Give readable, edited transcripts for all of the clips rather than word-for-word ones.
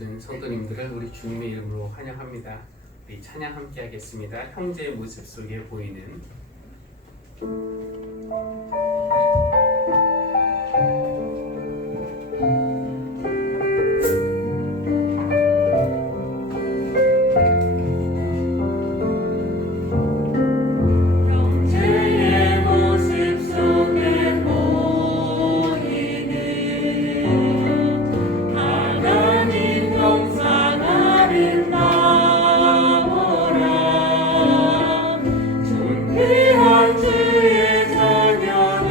모든 성도님들을 우리 주님의 이름으로 환영합니다. 우리 찬양 함께 하겠습니다. 형제의 모습 속에 보이는 주의 자녀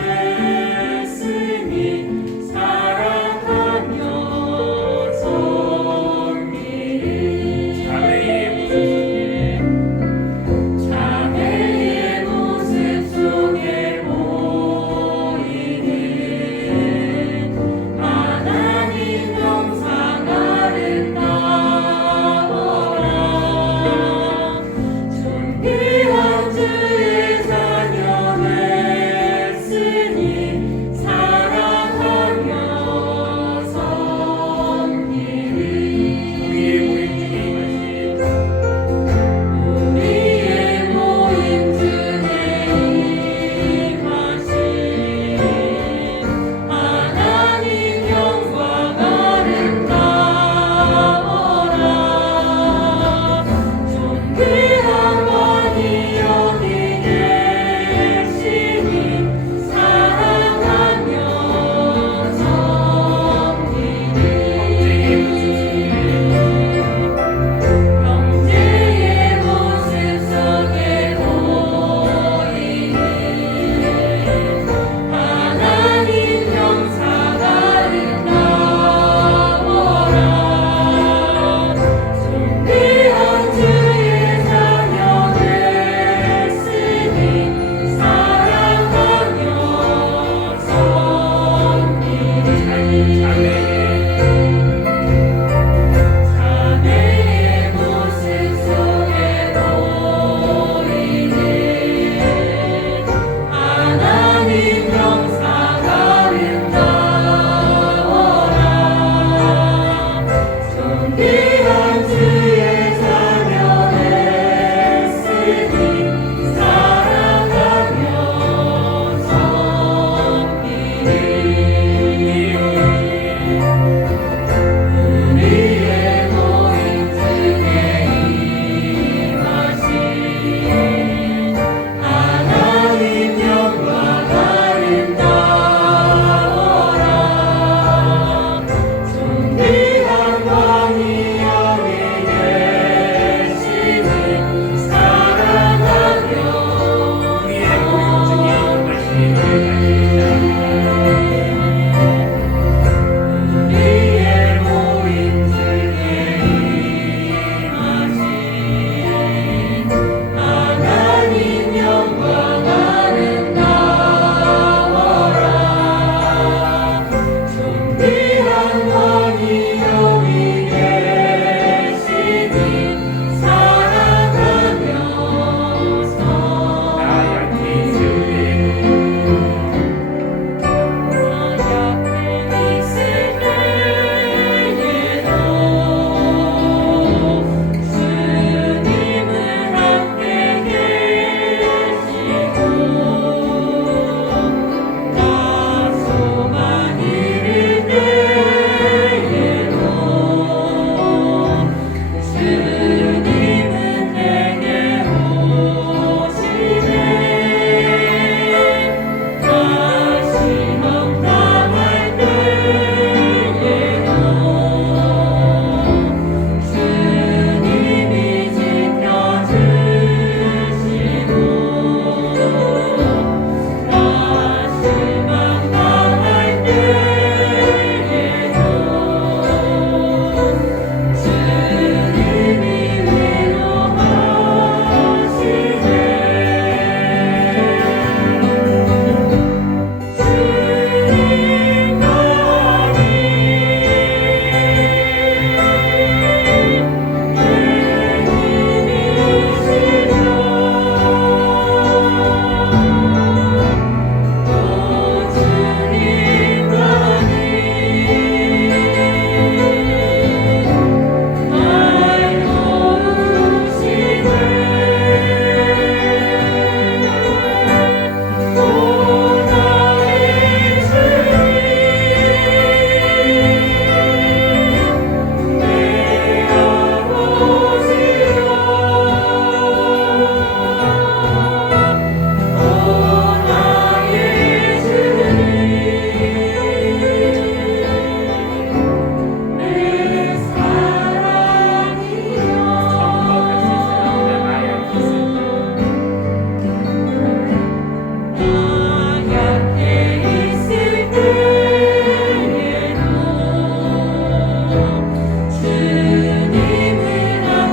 주님을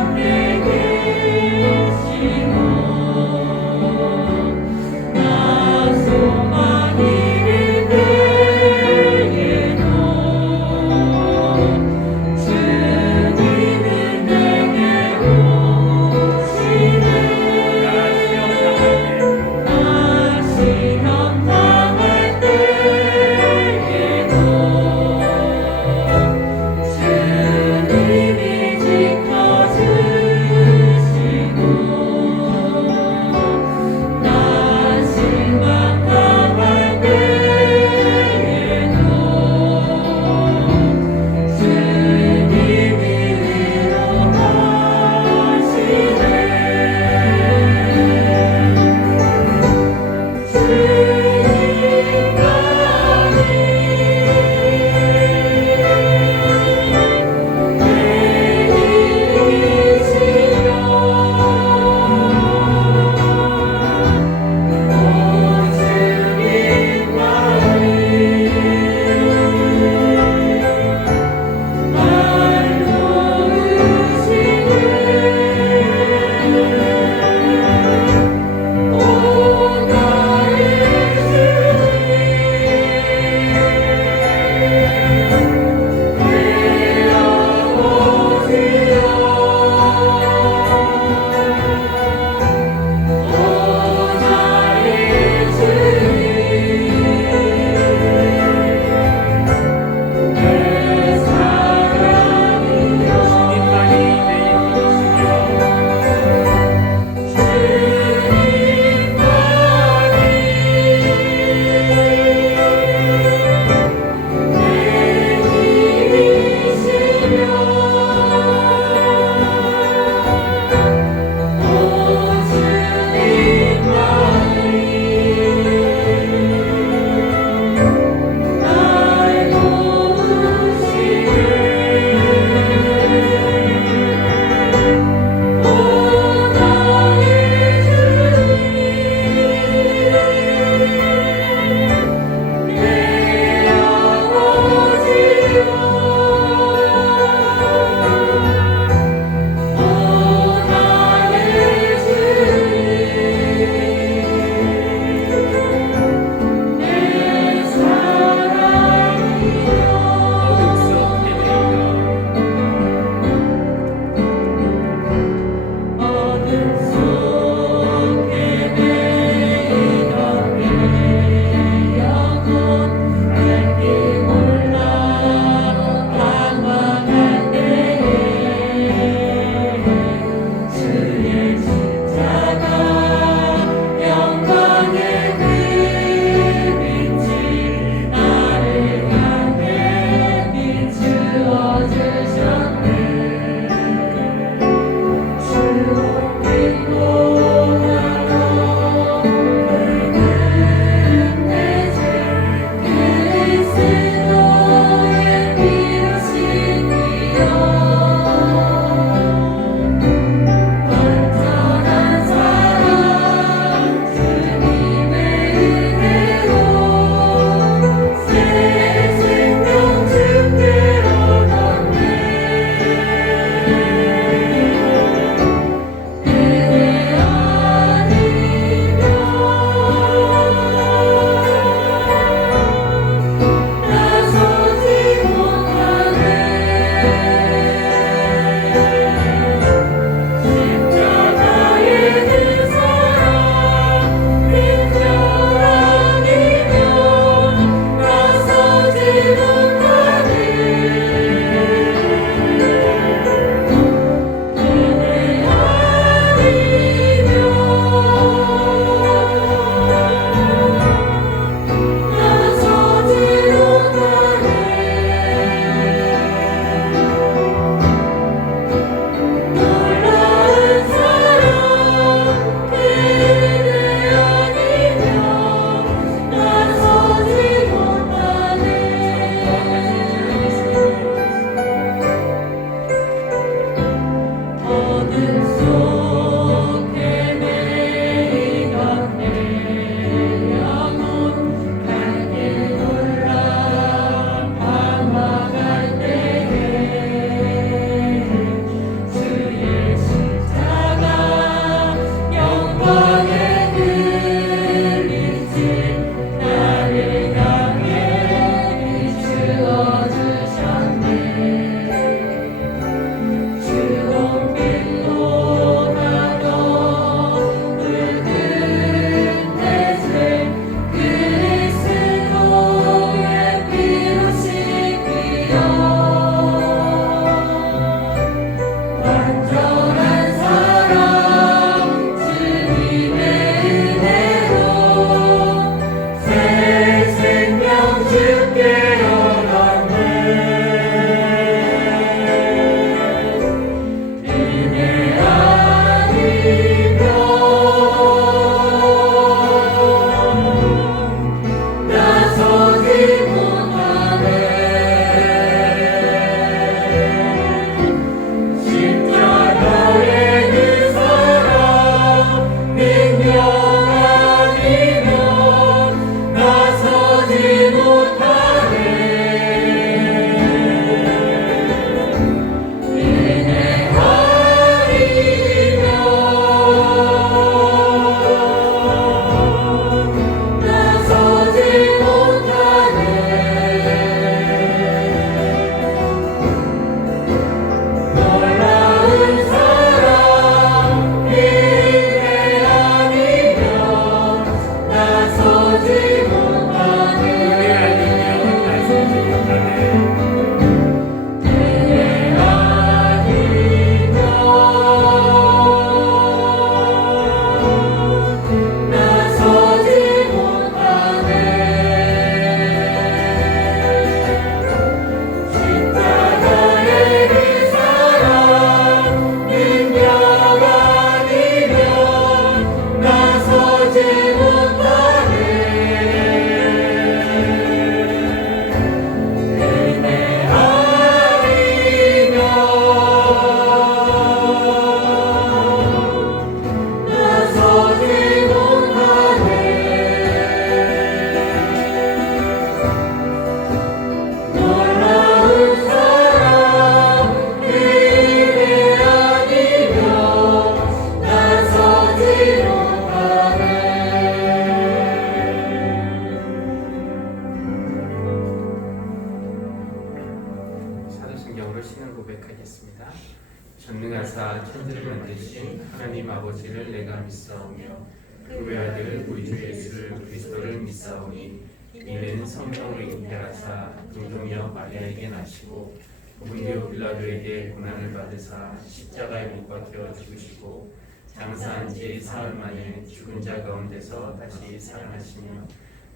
전능하사 천지를 만드신 하나님 아버지를 내가 믿사오며 그 외아들 우리 주 예수 그리스도를 믿사오니 이는 성령으로 잉태하사 동정녀 마리아에게 나시고 본디오 빌라도에게 고난을 받으사 십자가에 못 박혀 죽으시고 장사한 지 사흘 만에 죽은 자 가운데서 다시 살아나시며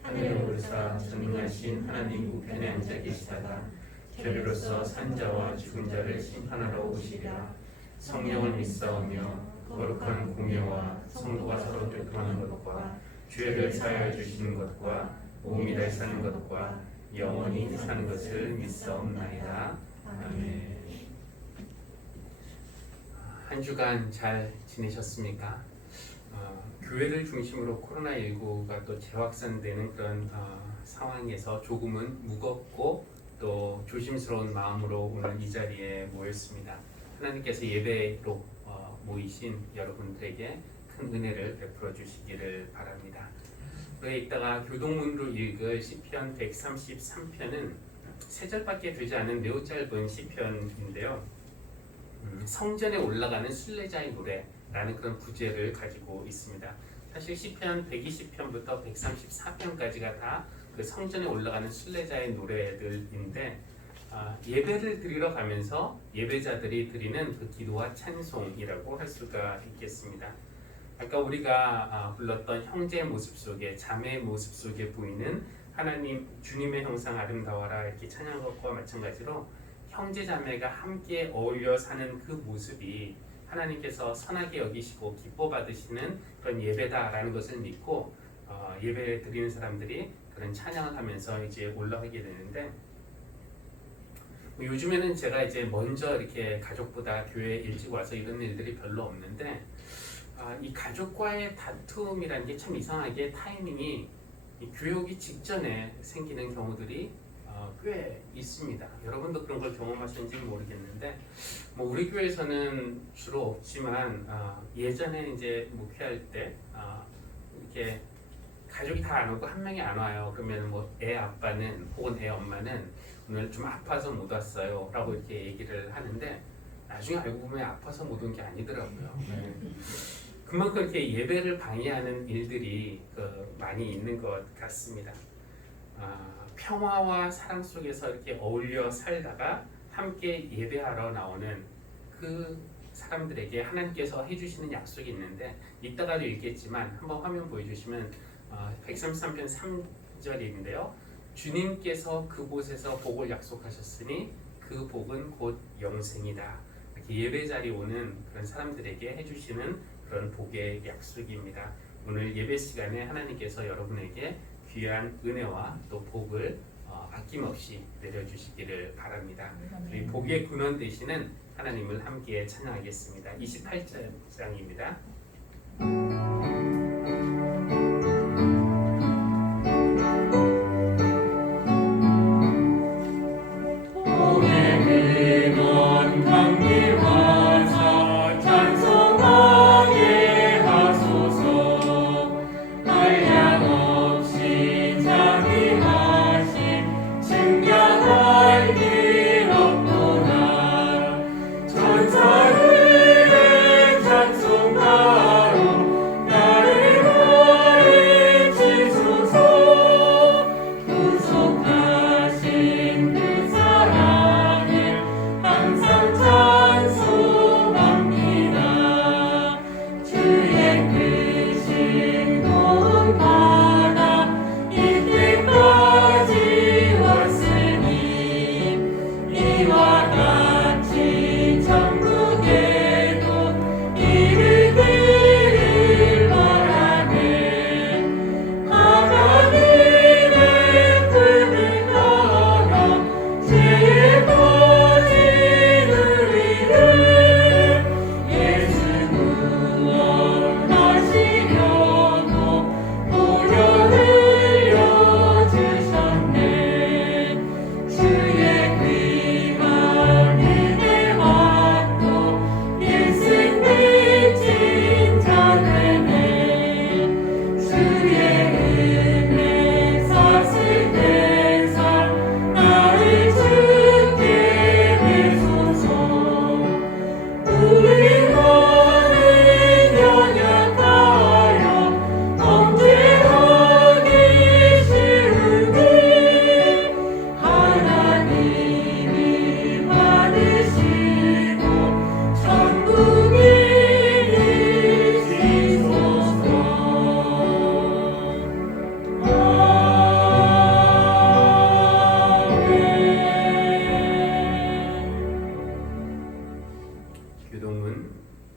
하늘에 오르사 전능하신 하나님 우편에 앉아 계시다가 저리로서 산자와 죽은 자를 심판하러 오시리라. 성령을 믿사오며 거룩한 공예와 성도가 서로 교통하는 것과 죄를 사하여 주시는 것과 몸이 다시 사는 것과 영원히 사는 것을 믿사옵나이다. 아멘. 한 주간 잘 지내셨습니까? 교회를 중심으로 코로나19가 또 재확산되는 그런 상황에서 조금은 무겁고 또 조심스러운 마음으로 오늘 이 자리에 모였습니다. 하나님께서 예배로 모이신 여러분들에게 큰 은혜를 베풀어 주시기를 바랍니다. 우리 이따가 교동문으로 읽을 시편 133편은 세 절밖에 되지 않은 매우 짧은 시편인데요. 성전에 올라가는 순례자의 노래라는 그런 부제를 가지고 있습니다. 사실 시편 120편부터 134편까지가 다 그 성전에 올라가는 순례자의 노래들인데 예배를 드리러 가면서 예배자들이 드리는 그 기도와 찬송이라고 할 수가 있겠습니다. 아까 우리가 불렀던 형제의 모습 속에 자매의 모습 속에 보이는 하나님 주님의 형상 아름다워라 이렇게 찬양한 것과 마찬가지로 형제 자매가 함께 어울려 사는 그 모습이 하나님께서 선하게 여기시고 기뻐 받으시는 그런 예배다라는 것을 믿고 예배 드리는 사람들이 그런 찬양을 하면서 이제 올라가게 되는데 요즘에는 제가 이제 먼저 이렇게 가족보다 교회에 일찍 와서 이런 일들이 별로 없는데 이 가족과의 다툼이라는 게 참 이상하게 타이밍이 이 교회 오기 직전에 생기는 경우들이 꽤 있습니다. 여러분도 그런 걸 경험하셨는지 모르겠는데 우리 교회에서는 주로 없지만 예전에 이제 목회할 때 이렇게 가족이 다 안 오고 한 명이 안 와요. 그러면 애 아빠는 혹은 애 엄마는 오늘 좀 아파서 못 왔어요 라고 이렇게 얘기를 하는데 나중에 알고 보면 아파서 못 온 게 아니더라고요. 그만큼 이렇게 예배를 방해하는 일들이 많이 있는 것 같습니다. 평화와 사랑 속에서 이렇게 어울려 살다가 함께 예배하러 나오는 그 사람들에게 하나님께서 해주시는 약속이 있는데 이따가도 읽겠지만 한번 화면 보여주시면 133편 3절인데요. 주님께서 그곳에서 복을 약속하셨으니 그 복은 곧 영생이다. 이렇게 예배 자리 오는 그런 사람들에게 해주시는 그런 복의 약속입니다. 오늘 예배 시간에 하나님께서 여러분에게 귀한 은혜와 또 복을 아낌없이 내려주시기를 바랍니다. 우리 복의 근원 되시는 하나님을 함께 찬양하겠습니다. 28장입니다.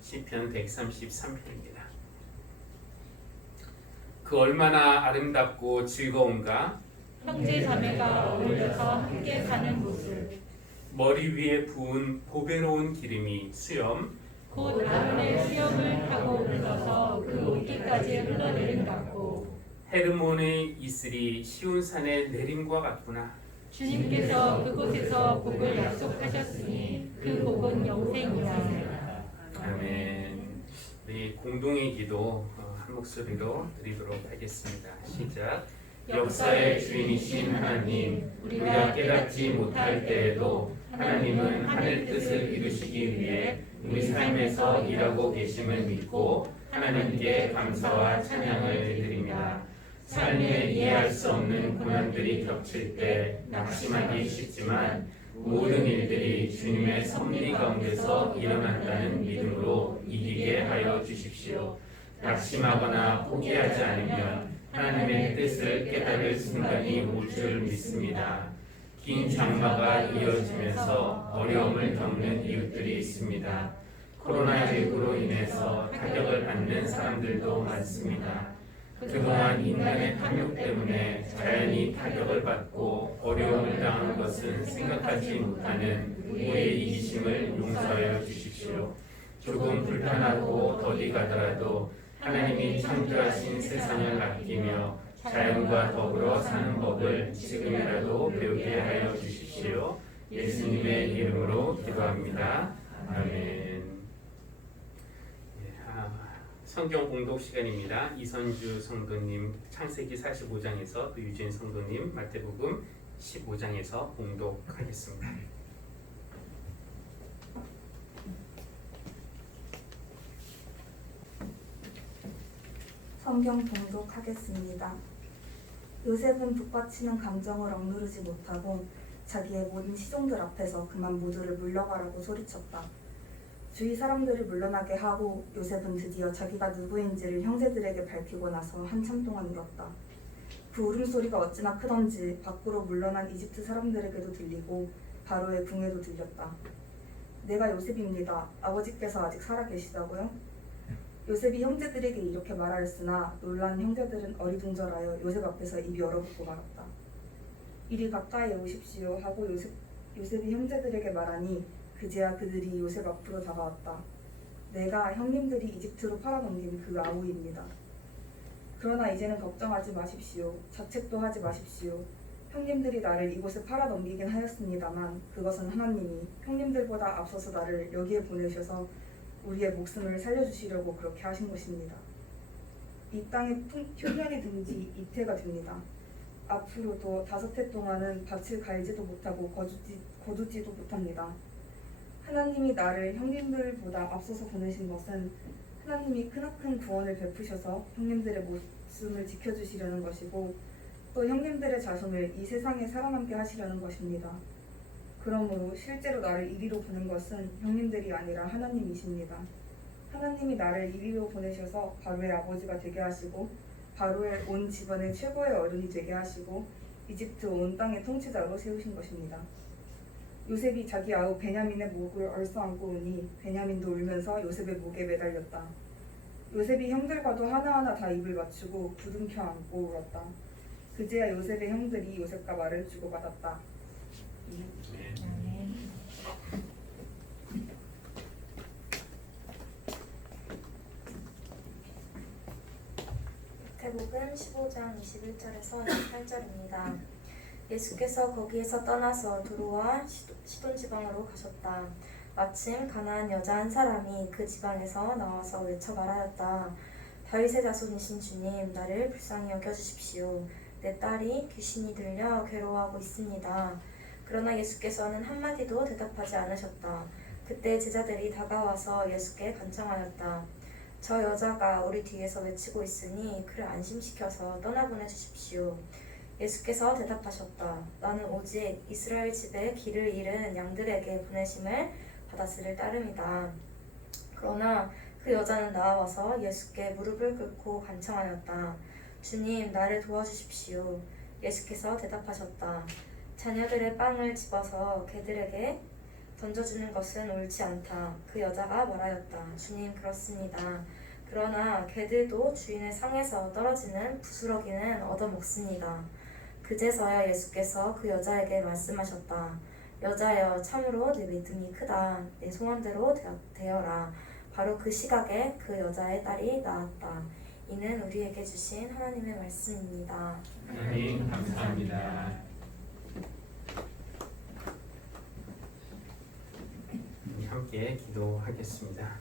시편 133편입니다. 그 얼마나 아름답고 즐거운가. 형제 자매가 어울려서 함께 사는 모습. 머리 위에 부은 보배로운 기름이 수염 곧 아론의 수염을 타고 흘러서 그 옷깃까지 흘러내린 같고. 헤르몬의 이슬이 시온산의 내림과 같구나. 주님께서 그곳에서 복을 약속하셨으니 그 복은 영생이다. 아멘. 우리 공동의 기도 한 목소리로 드리도록 하겠습니다. 시작. 역사의 주인이신 하나님, 우리가 깨닫지 못할 때에도 하나님은 하늘 뜻을 이루시기 위해 우리 삶에서 일하고 계심을 믿고 하나님께 감사와 찬양을 드립니다. 삶에 이해할 수 없는 고난들이 겹칠 때 낙심하기 쉽지만 모든 일들이 주님의 섭리 가운데서 일어난다는 믿음으로 이기게 하여 주십시오. 낙심하거나 포기하지 않으면 하나님의 뜻을 깨달을 순간이 올 줄 믿습니다. 긴 장마가 이어지면서 어려움을 겪는 이웃들이 있습니다. 코로나19로 인해서 타격을 받는 사람들도 많습니다. 그동안 인간의 탐욕 때문에 자연히 타격을 받고 어려움을 당한 것은 생각하지 못하는 우리의 이기심을 용서하여 주십시오. 조금 불편하고 더디 가더라도 하나님이 창조하신 세상을 아끼며 자연과 더불어 사는 법을 지금이라도 배우게 하여 주십시오. 예수님의 이름으로 기도합니다. 아멘. 성경 공독 시간입니다. 이선주 성도님 창세기 45장에서 또 유진 성도님 마태복음 15장에서 공독하겠습니다. 성경 봉독하겠습니다. 요셉은 북받치는 감정을 억누르지 못하고 자기의 모든 시종들 앞에서 그만 모두를 물러가라고 소리쳤다. 주위 사람들을 물러나게 하고 요셉은 드디어 자기가 누구인지를 형제들에게 밝히고 나서 한참 동안 울었다. 그 울음소리가 어찌나 크던지 밖으로 물러난 이집트 사람들에게도 들리고 바로의 궁에도 들렸다. 내가 요셉입니다. 아버지께서 아직 살아계시다고요? 요셉이 형제들에게 이렇게 말하였으나 놀란 형제들은 어리둥절하여 요셉 앞에서 입이 얼어붙고 말았다. 이리 가까이 오십시오 하고 요셉이 형제들에게 말하니 그제야 그들이 요셉 앞으로 다가왔다. 내가 형님들이 이집트로 팔아넘긴 그 아우입니다. 그러나 이제는 걱정하지 마십시오. 자책도 하지 마십시오. 형님들이 나를 이곳에 팔아넘기긴 하였습니다만 그것은 하나님이 형님들보다 앞서서 나를 여기에 보내셔서 우리의 목숨을 살려주시려고 그렇게 하신 것입니다. 이 땅에 표면이 든 지 이태가 됩니다. 앞으로도 5해 동안은 밭을 갈지도 못하고 거두지도 못합니다. 하나님이 나를 형님들보다 앞서서 보내신 것은 하나님이 크나큰 구원을 베푸셔서 형님들의 목숨을 지켜주시려는 것이고 또 형님들의 자손을 이 세상에 살아남게 하시려는 것입니다. 그러므로 실제로 나를 이리로 보낸 것은 형님들이 아니라 하나님이십니다. 하나님이 나를 이리로 보내셔서 바로의 아버지가 되게 하시고 바로의 온 집안의 최고의 어른이 되게 하시고 이집트 온 땅의 통치자로 세우신 것입니다. 요셉이 자기 아우 베냐민의 목을 얼싸안고 오니 베냐민도 울면서 요셉의 목에 매달렸다. 요셉이 형들과도 하나하나 다 입을 맞추고 부둥켜 안고 울었다. 그제야 요셉의 형들이 요셉과 말을 주고받았다. 마태복음 15장 21절에서 28절입니다. 예수께서 거기에서 떠나서 두로와 시돈 지방으로 가셨다. 마침 가나안 여자 한 사람이 그 지방에서 나와서 외쳐 말하였다. 다윗의 자손이신 주님, 나를 불쌍히 여겨주십시오. 내 딸이 귀신이 들려 괴로워하고 있습니다. 그러나 예수께서는 한마디도 대답하지 않으셨다. 그때 제자들이 다가와서 예수께 간청하였다. 저 여자가 우리 뒤에서 외치고 있으니 그를 안심시켜서 떠나보내 주십시오. 예수께서 대답하셨다. 나는 오직 이스라엘 집에 길을 잃은 양들에게 보내심을 받았으를 따름이다. 그러나 그 여자는 나와서 예수께 무릎을 꿇고 간청하였다. 주님, 나를 도와주십시오. 예수께서 대답하셨다. 자녀들의 빵을 집어서 개들에게 던져주는 것은 옳지 않다. 그 여자가 말하였다. 주님, 그렇습니다. 그러나 개들도 주인의 상에서 떨어지는 부스러기는 얻어먹습니다. 그제서야 예수께서 그 여자에게 말씀하셨다. 여자여, 참으로 내 믿음이 크다. 내 소원대로 되어라. 바로 그 시각에 그 여자의 딸이 나았다. 이는 우리에게 주신 하나님의 말씀입니다. 하나님 감사합니다. 함께 기도하겠습니다.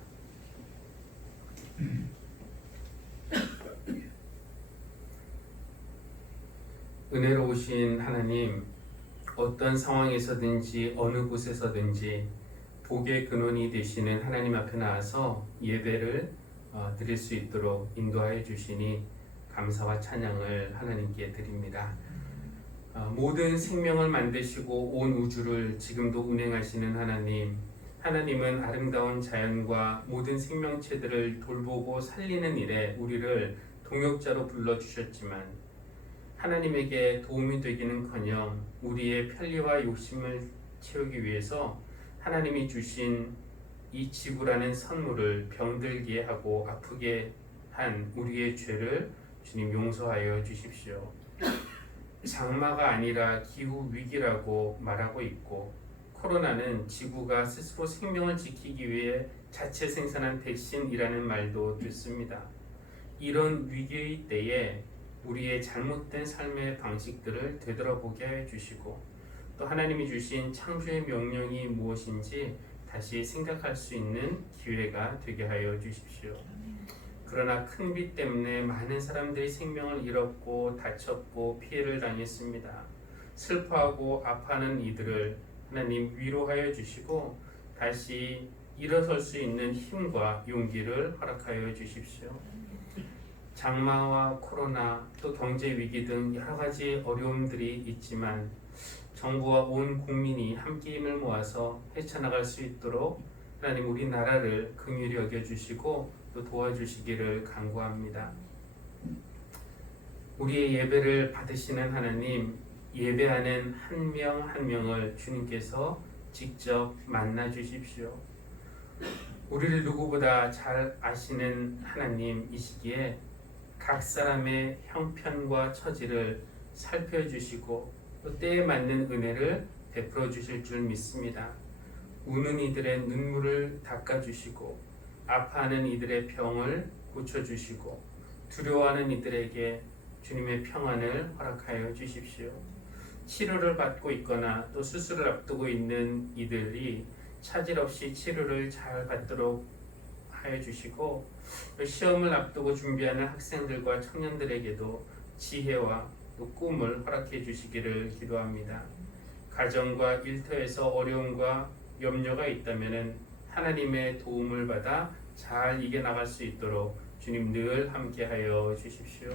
은혜로우신 하나님, 어떤 상황에서든지 어느 곳에서든지 복의 근원이 되시는 하나님 앞에 나와서 예배를 드릴 수 있도록 인도하여 주시니 감사와 찬양을 하나님께 드립니다. 모든 생명을 만드시고 온 우주를 지금도 운행하시는 하나님, 하나님은 아름다운 자연과 모든 생명체들을 돌보고 살리는 일에 우리를 동역자로 불러주셨지만 하나님에게 도움이 되기는커녕 우리의 편리와 욕심을 채우기 위해서 하나님이 주신 이 지구라는 선물을 병들게 하고 아프게 한 우리의 죄를 주님 용서하여 주십시오. 장마가 아니라 기후 위기라고 말하고 있고 코로나는 지구가 스스로 생명을 지키기 위해 자체 생산한 백신이라는 말도 듣습니다. 이런 위기의 때에 우리의 잘못된 삶의 방식들을 되돌아보게 해 주시고 또 하나님이 주신 창조의 명령이 무엇인지 다시 생각할 수 있는 기회가 되게 하여 주십시오. 그러나 큰 비 때문에 많은 사람들이 생명을 잃었고 다쳤고 피해를 당했습니다. 슬퍼하고 아파하는 이들을 하나님 위로하여 주시고 다시 일어설 수 있는 힘과 용기를 허락하여 주십시오. 장마와 코로나 또 경제 위기 등 여러 가지 어려움들이 있지만 정부와 온 국민이 함께 힘을 모아서 헤쳐나갈 수 있도록 하나님 우리나라를 긍휼히 여겨주시고 또 도와주시기를 간구합니다. 우리의 예배를 받으시는 하나님, 예배하는 한 명 한 명을 주님께서 직접 만나 주십시오. 우리를 누구보다 잘 아시는 하나님 이 시기에 각 사람의 형편과 처지를 살펴주시고 또 때에 맞는 은혜를 베풀어 주실 줄 믿습니다. 우는 이들의 눈물을 닦아주시고 아파하는 이들의 병을 고쳐주시고 두려워하는 이들에게 주님의 평안을 허락하여 주십시오. 치료를 받고 있거나 또 수술을 앞두고 있는 이들이 차질 없이 치료를 잘 받도록 하여 주시고 시험을 앞두고 준비하는 학생들과 청년들에게도 지혜와 또 꿈을 허락해 주시기를 기도합니다. 가정과 일터에서 어려움과 염려가 있다면 하나님의 도움을 받아 잘 이겨나갈 수 있도록 주님 늘 함께하여 주십시오.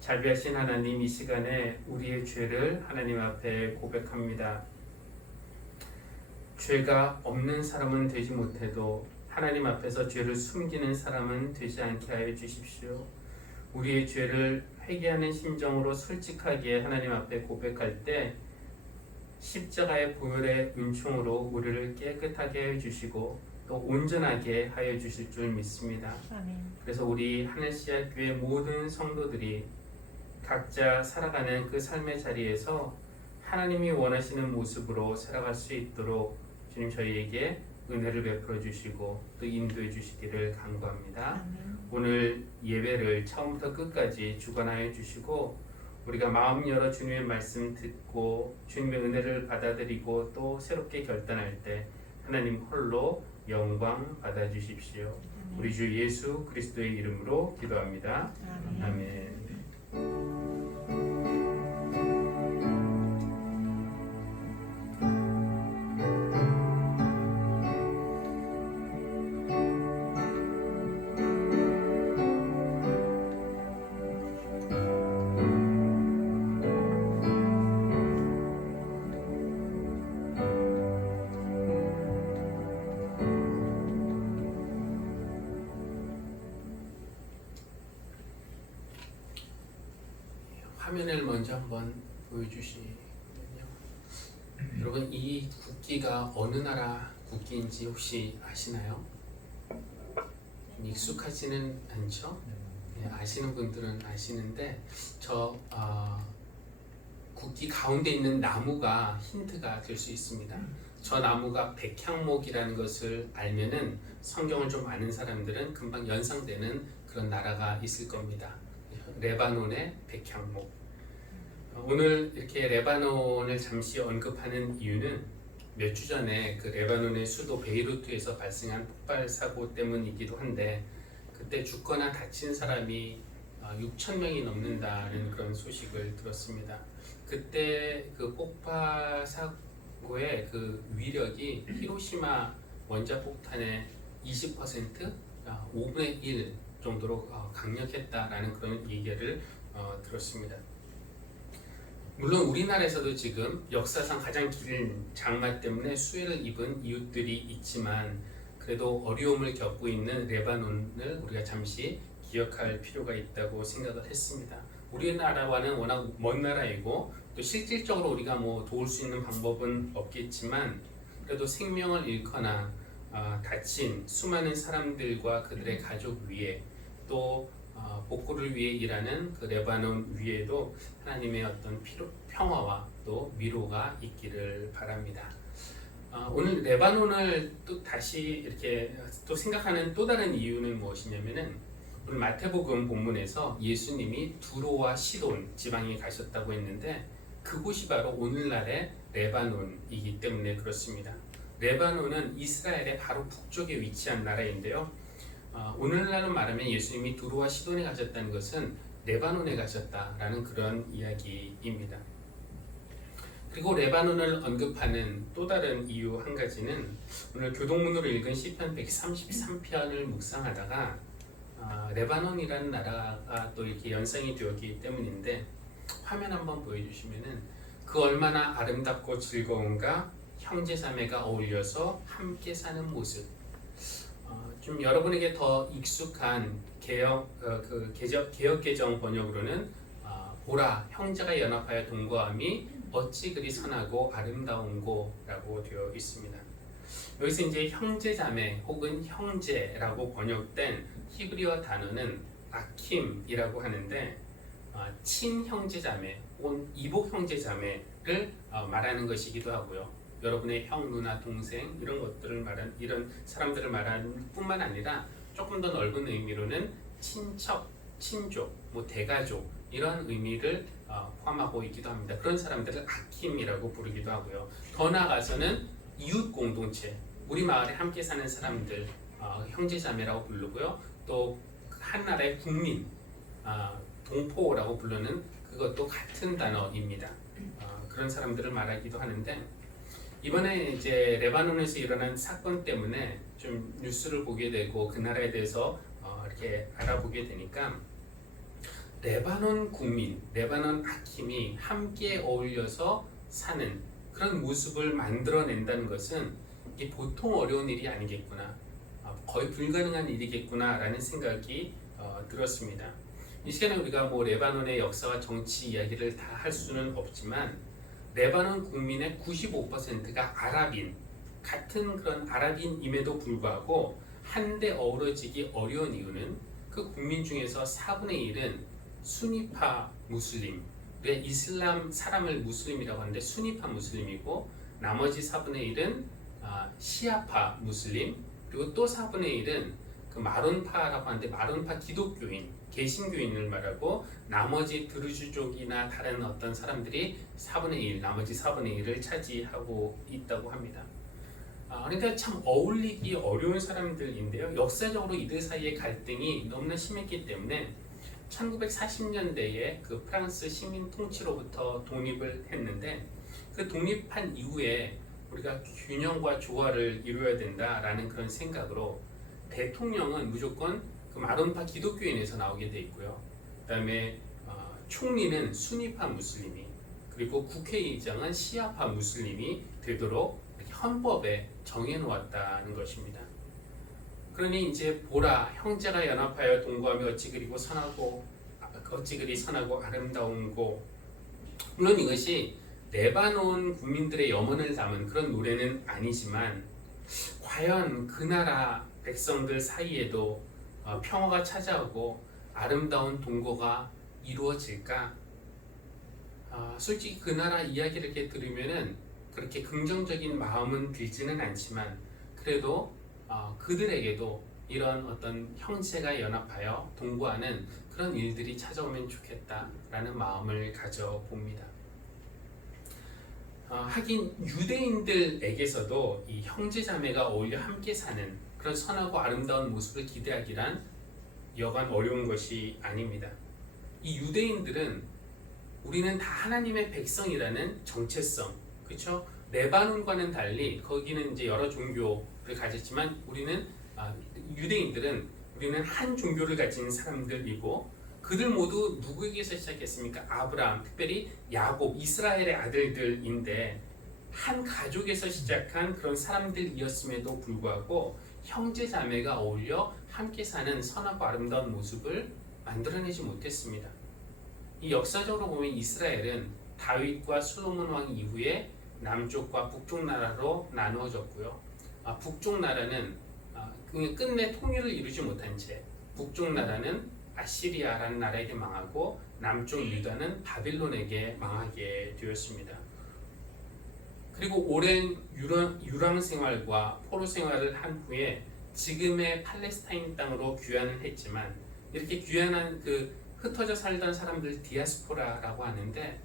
자비하신 하나님 이 시간에 우리의 죄를 하나님 앞에 고백합니다. 죄가 없는 사람은 되지 못해도 하나님 앞에서 죄를 숨기는 사람은 되지 않게 하여 주십시오. 우리의 죄를 회개하는 심정으로 솔직하게 하나님 앞에 고백할 때 십자가의 보혈의 은총으로 우리를 깨끗하게 해주시고 또 온전하게 하여 주실 줄 믿습니다. 아멘. 그래서 우리 하늘씨앗교회 모든 성도들이 각자 살아가는 그 삶의 자리에서 하나님이 원하시는 모습으로 살아갈 수 있도록 주님 저희에게 은혜를 베풀어 주시고 또 인도해 주시기를 간구합니다. 아멘. 오늘 예배를 처음부터 끝까지 주관하여 주시고 우리가 마음 열어 주님의 말씀 듣고 주님의 은혜를 받아들이고 또 새롭게 결단할 때 하나님 홀로 영광 받아 주십시오. 우리 주 예수 그리스도의 이름으로 기도합니다. 아멘. 아멘. 화면을 먼저 한번 보여주시면요. 여러분 이 국기가 어느 나라 국기인지 혹시 아시나요? 익숙하지는 않죠? 네, 아시는 분들은 아시는데 저 국기 가운데 있는 나무가 힌트가 될 수 있습니다. 저 나무가 백향목이라는 것을 알면은 성경을 좀 아는 사람들은 금방 연상되는 그런 나라가 있을 겁니다. 레바논의 백향목. 오늘 이렇게 레바논을 잠시 언급하는 이유는 몇 주 전에 그 레바논의 수도 베이루트에서 발생한 폭발 사고 때문이기도 한데 그때 죽거나 다친 사람이 6천 명이 넘는다는 그런 소식을 들었습니다. 그때 그 폭발 사고의 그 위력이 히로시마 원자폭탄의 20%, 5분의 1 정도로 강력했다라는 그런 얘기를 들었습니다. 물론 우리나라에서도 지금 역사상 가장 긴 장마 때문에 수해를 입은 이웃들이 있지만 그래도 어려움을 겪고 있는 레바논을 우리가 잠시 기억할 필요가 있다고 생각을 했습니다. 우리나라와는 워낙 먼 나라이고 또 실질적으로 우리가 뭐 도울 수 있는 방법은 없겠지만 그래도 생명을 잃거나 다친 수많은 사람들과 그들의 가족 위에 또 복구를 위해 일하는 그 레바논 위에도 하나님의 어떤 평화와 또 위로가 있기를 바랍니다. 오늘 레바논을 또 다시 이렇게 또 생각하는 또 다른 이유는 무엇이냐면은 오늘 마태복음 본문에서 예수님이 두로와 시돈 지방에 가셨다고 했는데 그곳이 바로 오늘날의 레바논이기 때문에 그렇습니다. 레바논은 이스라엘의 바로 북쪽에 위치한 나라인데요. 오늘날로 말하면 예수님이 두로와 시돈에 가셨다는 것은 레바논에 가셨다라는 그런 이야기입니다. 그리고 레바논을 언급하는 또 다른 이유 한 가지는 오늘 교동문으로 읽은 시편 133편을 묵상하다가 레바논이라는 나라가 또 이렇게 연상이 되었기 때문인데 화면 한번 보여주시면은 그 얼마나 아름답고 즐거운가 형제자매가 어울려서 함께 사는 모습. 좀 여러분에게 더 익숙한 개혁개정 번역으로는 보라 형제가 연합하여 동거함이 어찌 그리 선하고 아름다운고라고 되어 있습니다. 여기서 이제 형제자매 혹은 형제라고 번역된 히브리어 단어는 아킴이라고 하는데 친형제자매 혹은 이복 형제자매를 말하는 것이기도 하고요. 여러분의 형, 누나, 동생 이런 것들을 말한 이런 사람들을 말하는 뿐만 아니라 조금 더 넓은 의미로는 친척, 친족, 대가족 이런 의미를 포함하고 있기도 합니다. 그런 사람들을 아킴이라고 부르기도 하고요. 더 나아가서는 이웃 공동체, 우리 마을에 함께 사는 사람들 형제자매라고 부르고요. 또 한 나라의 국민, 동포라고 부르는 그것도 같은 단어입니다. 그런 사람들을 말하기도 하는데 이번에 이제 레바논에서 일어난 사건 때문에 좀 뉴스를 보게 되고 그 나라에 대해서 이렇게 알아보게 되니까 레바논 국민, 레바논 아킴이 함께 어울려서 사는 그런 모습을 만들어낸다는 것은 이게 보통 어려운 일이 아니겠구나, 거의 불가능한 일이겠구나라는 생각이 들었습니다. 이 시간에 우리가 레바논의 역사와 정치 이야기를 다 할 수는 없지만 레바논 국민의 95%가 아랍인, 같은 그런 아랍인임에도 불구하고 한데 어우러지기 어려운 이유는 그 국민 중에서 4분의 1은 수니파 무슬림, 이슬람 사람을 무슬림이라고 하는데 수니파 무슬림이고 나머지 4분의 1은 시아파 무슬림, 그리고 또 4분의 1은 그 마론파라고 하는데 마론파 기독교인, 개신교인을 말하고 나머지 드루즈족이나 다른 어떤 사람들이 4분의 1, 나머지 4분의 1을 차지하고 있다고 합니다. 그러니까 참 어울리기 어려운 사람들인데요. 역사적으로 이들 사이의 갈등이 너무나 심했기 때문에 1940년대에 그 프랑스 식민 통치로부터 독립을 했는데 그 독립한 이후에 우리가 균형과 조화를 이루어야 된다라는 그런 생각으로 대통령은 무조건 그 마론파 기독교인에서 나오게 돼 있고요. 그다음에 총리는 수니파 무슬림이, 그리고 국회의장은 시아파 무슬림이 되도록 이렇게 헌법에 정해놓았다는 것입니다. 그러니 이제 보라 형제가 연합하여 동거하며 어찌 그리 선하고 아름다운고, 물론 이것이 레바논 국민들의 염원을 담은 그런 노래는 아니지만 과연 그 나라 백성들 사이에도 평화가 찾아오고 아름다운 동거가 이루어질까? 솔직히 그 나라 이야기를 이렇게 들으면은 그렇게 긍정적인 마음은 들지는 않지만 그래도 그들에게도 이런 어떤 형제가 연합하여 동거하는 그런 일들이 찾아오면 좋겠다라는 마음을 가져봅니다. 하긴 유대인들에게서도 이 형제자매가 어울려 함께 사는 그런 선하고 아름다운 모습을 기대하기란 여간 어려운 것이 아닙니다. 이 유대인들은 우리는 다 하나님의 백성이라는 정체성, 그렇죠? 레바논과는 달리 거기는 이제 여러 종교를 가졌지만 유대인들은 우리는 한 종교를 가진 사람들이고 그들 모두 누구에게서 시작했습니까? 아브라함, 특별히 야곱, 이스라엘의 아들들인데 한 가족에서 시작한 그런 사람들이었음에도 불구하고 형제자매가 어울려 함께 사는 선하고 아름다운 모습을 만들어내지 못했습니다. 이 역사적으로 보면 이스라엘은 다윗과 솔로몬 왕 이후에 남쪽과 북쪽 나라로 나누어졌고요. 북쪽 나라는 끝내 통일을 이루지 못한 채 북쪽 나라는 아시리아라는 나라에게 망하고 남쪽 유다는 바빌론에게 망하게 되었습니다. 그리고 오랜 유랑 생활과 포로 생활을 한 후에 지금의 팔레스타인 땅으로 귀환을 했지만 이렇게 귀환한 그 흩어져 살던 사람들 디아스포라라고 하는데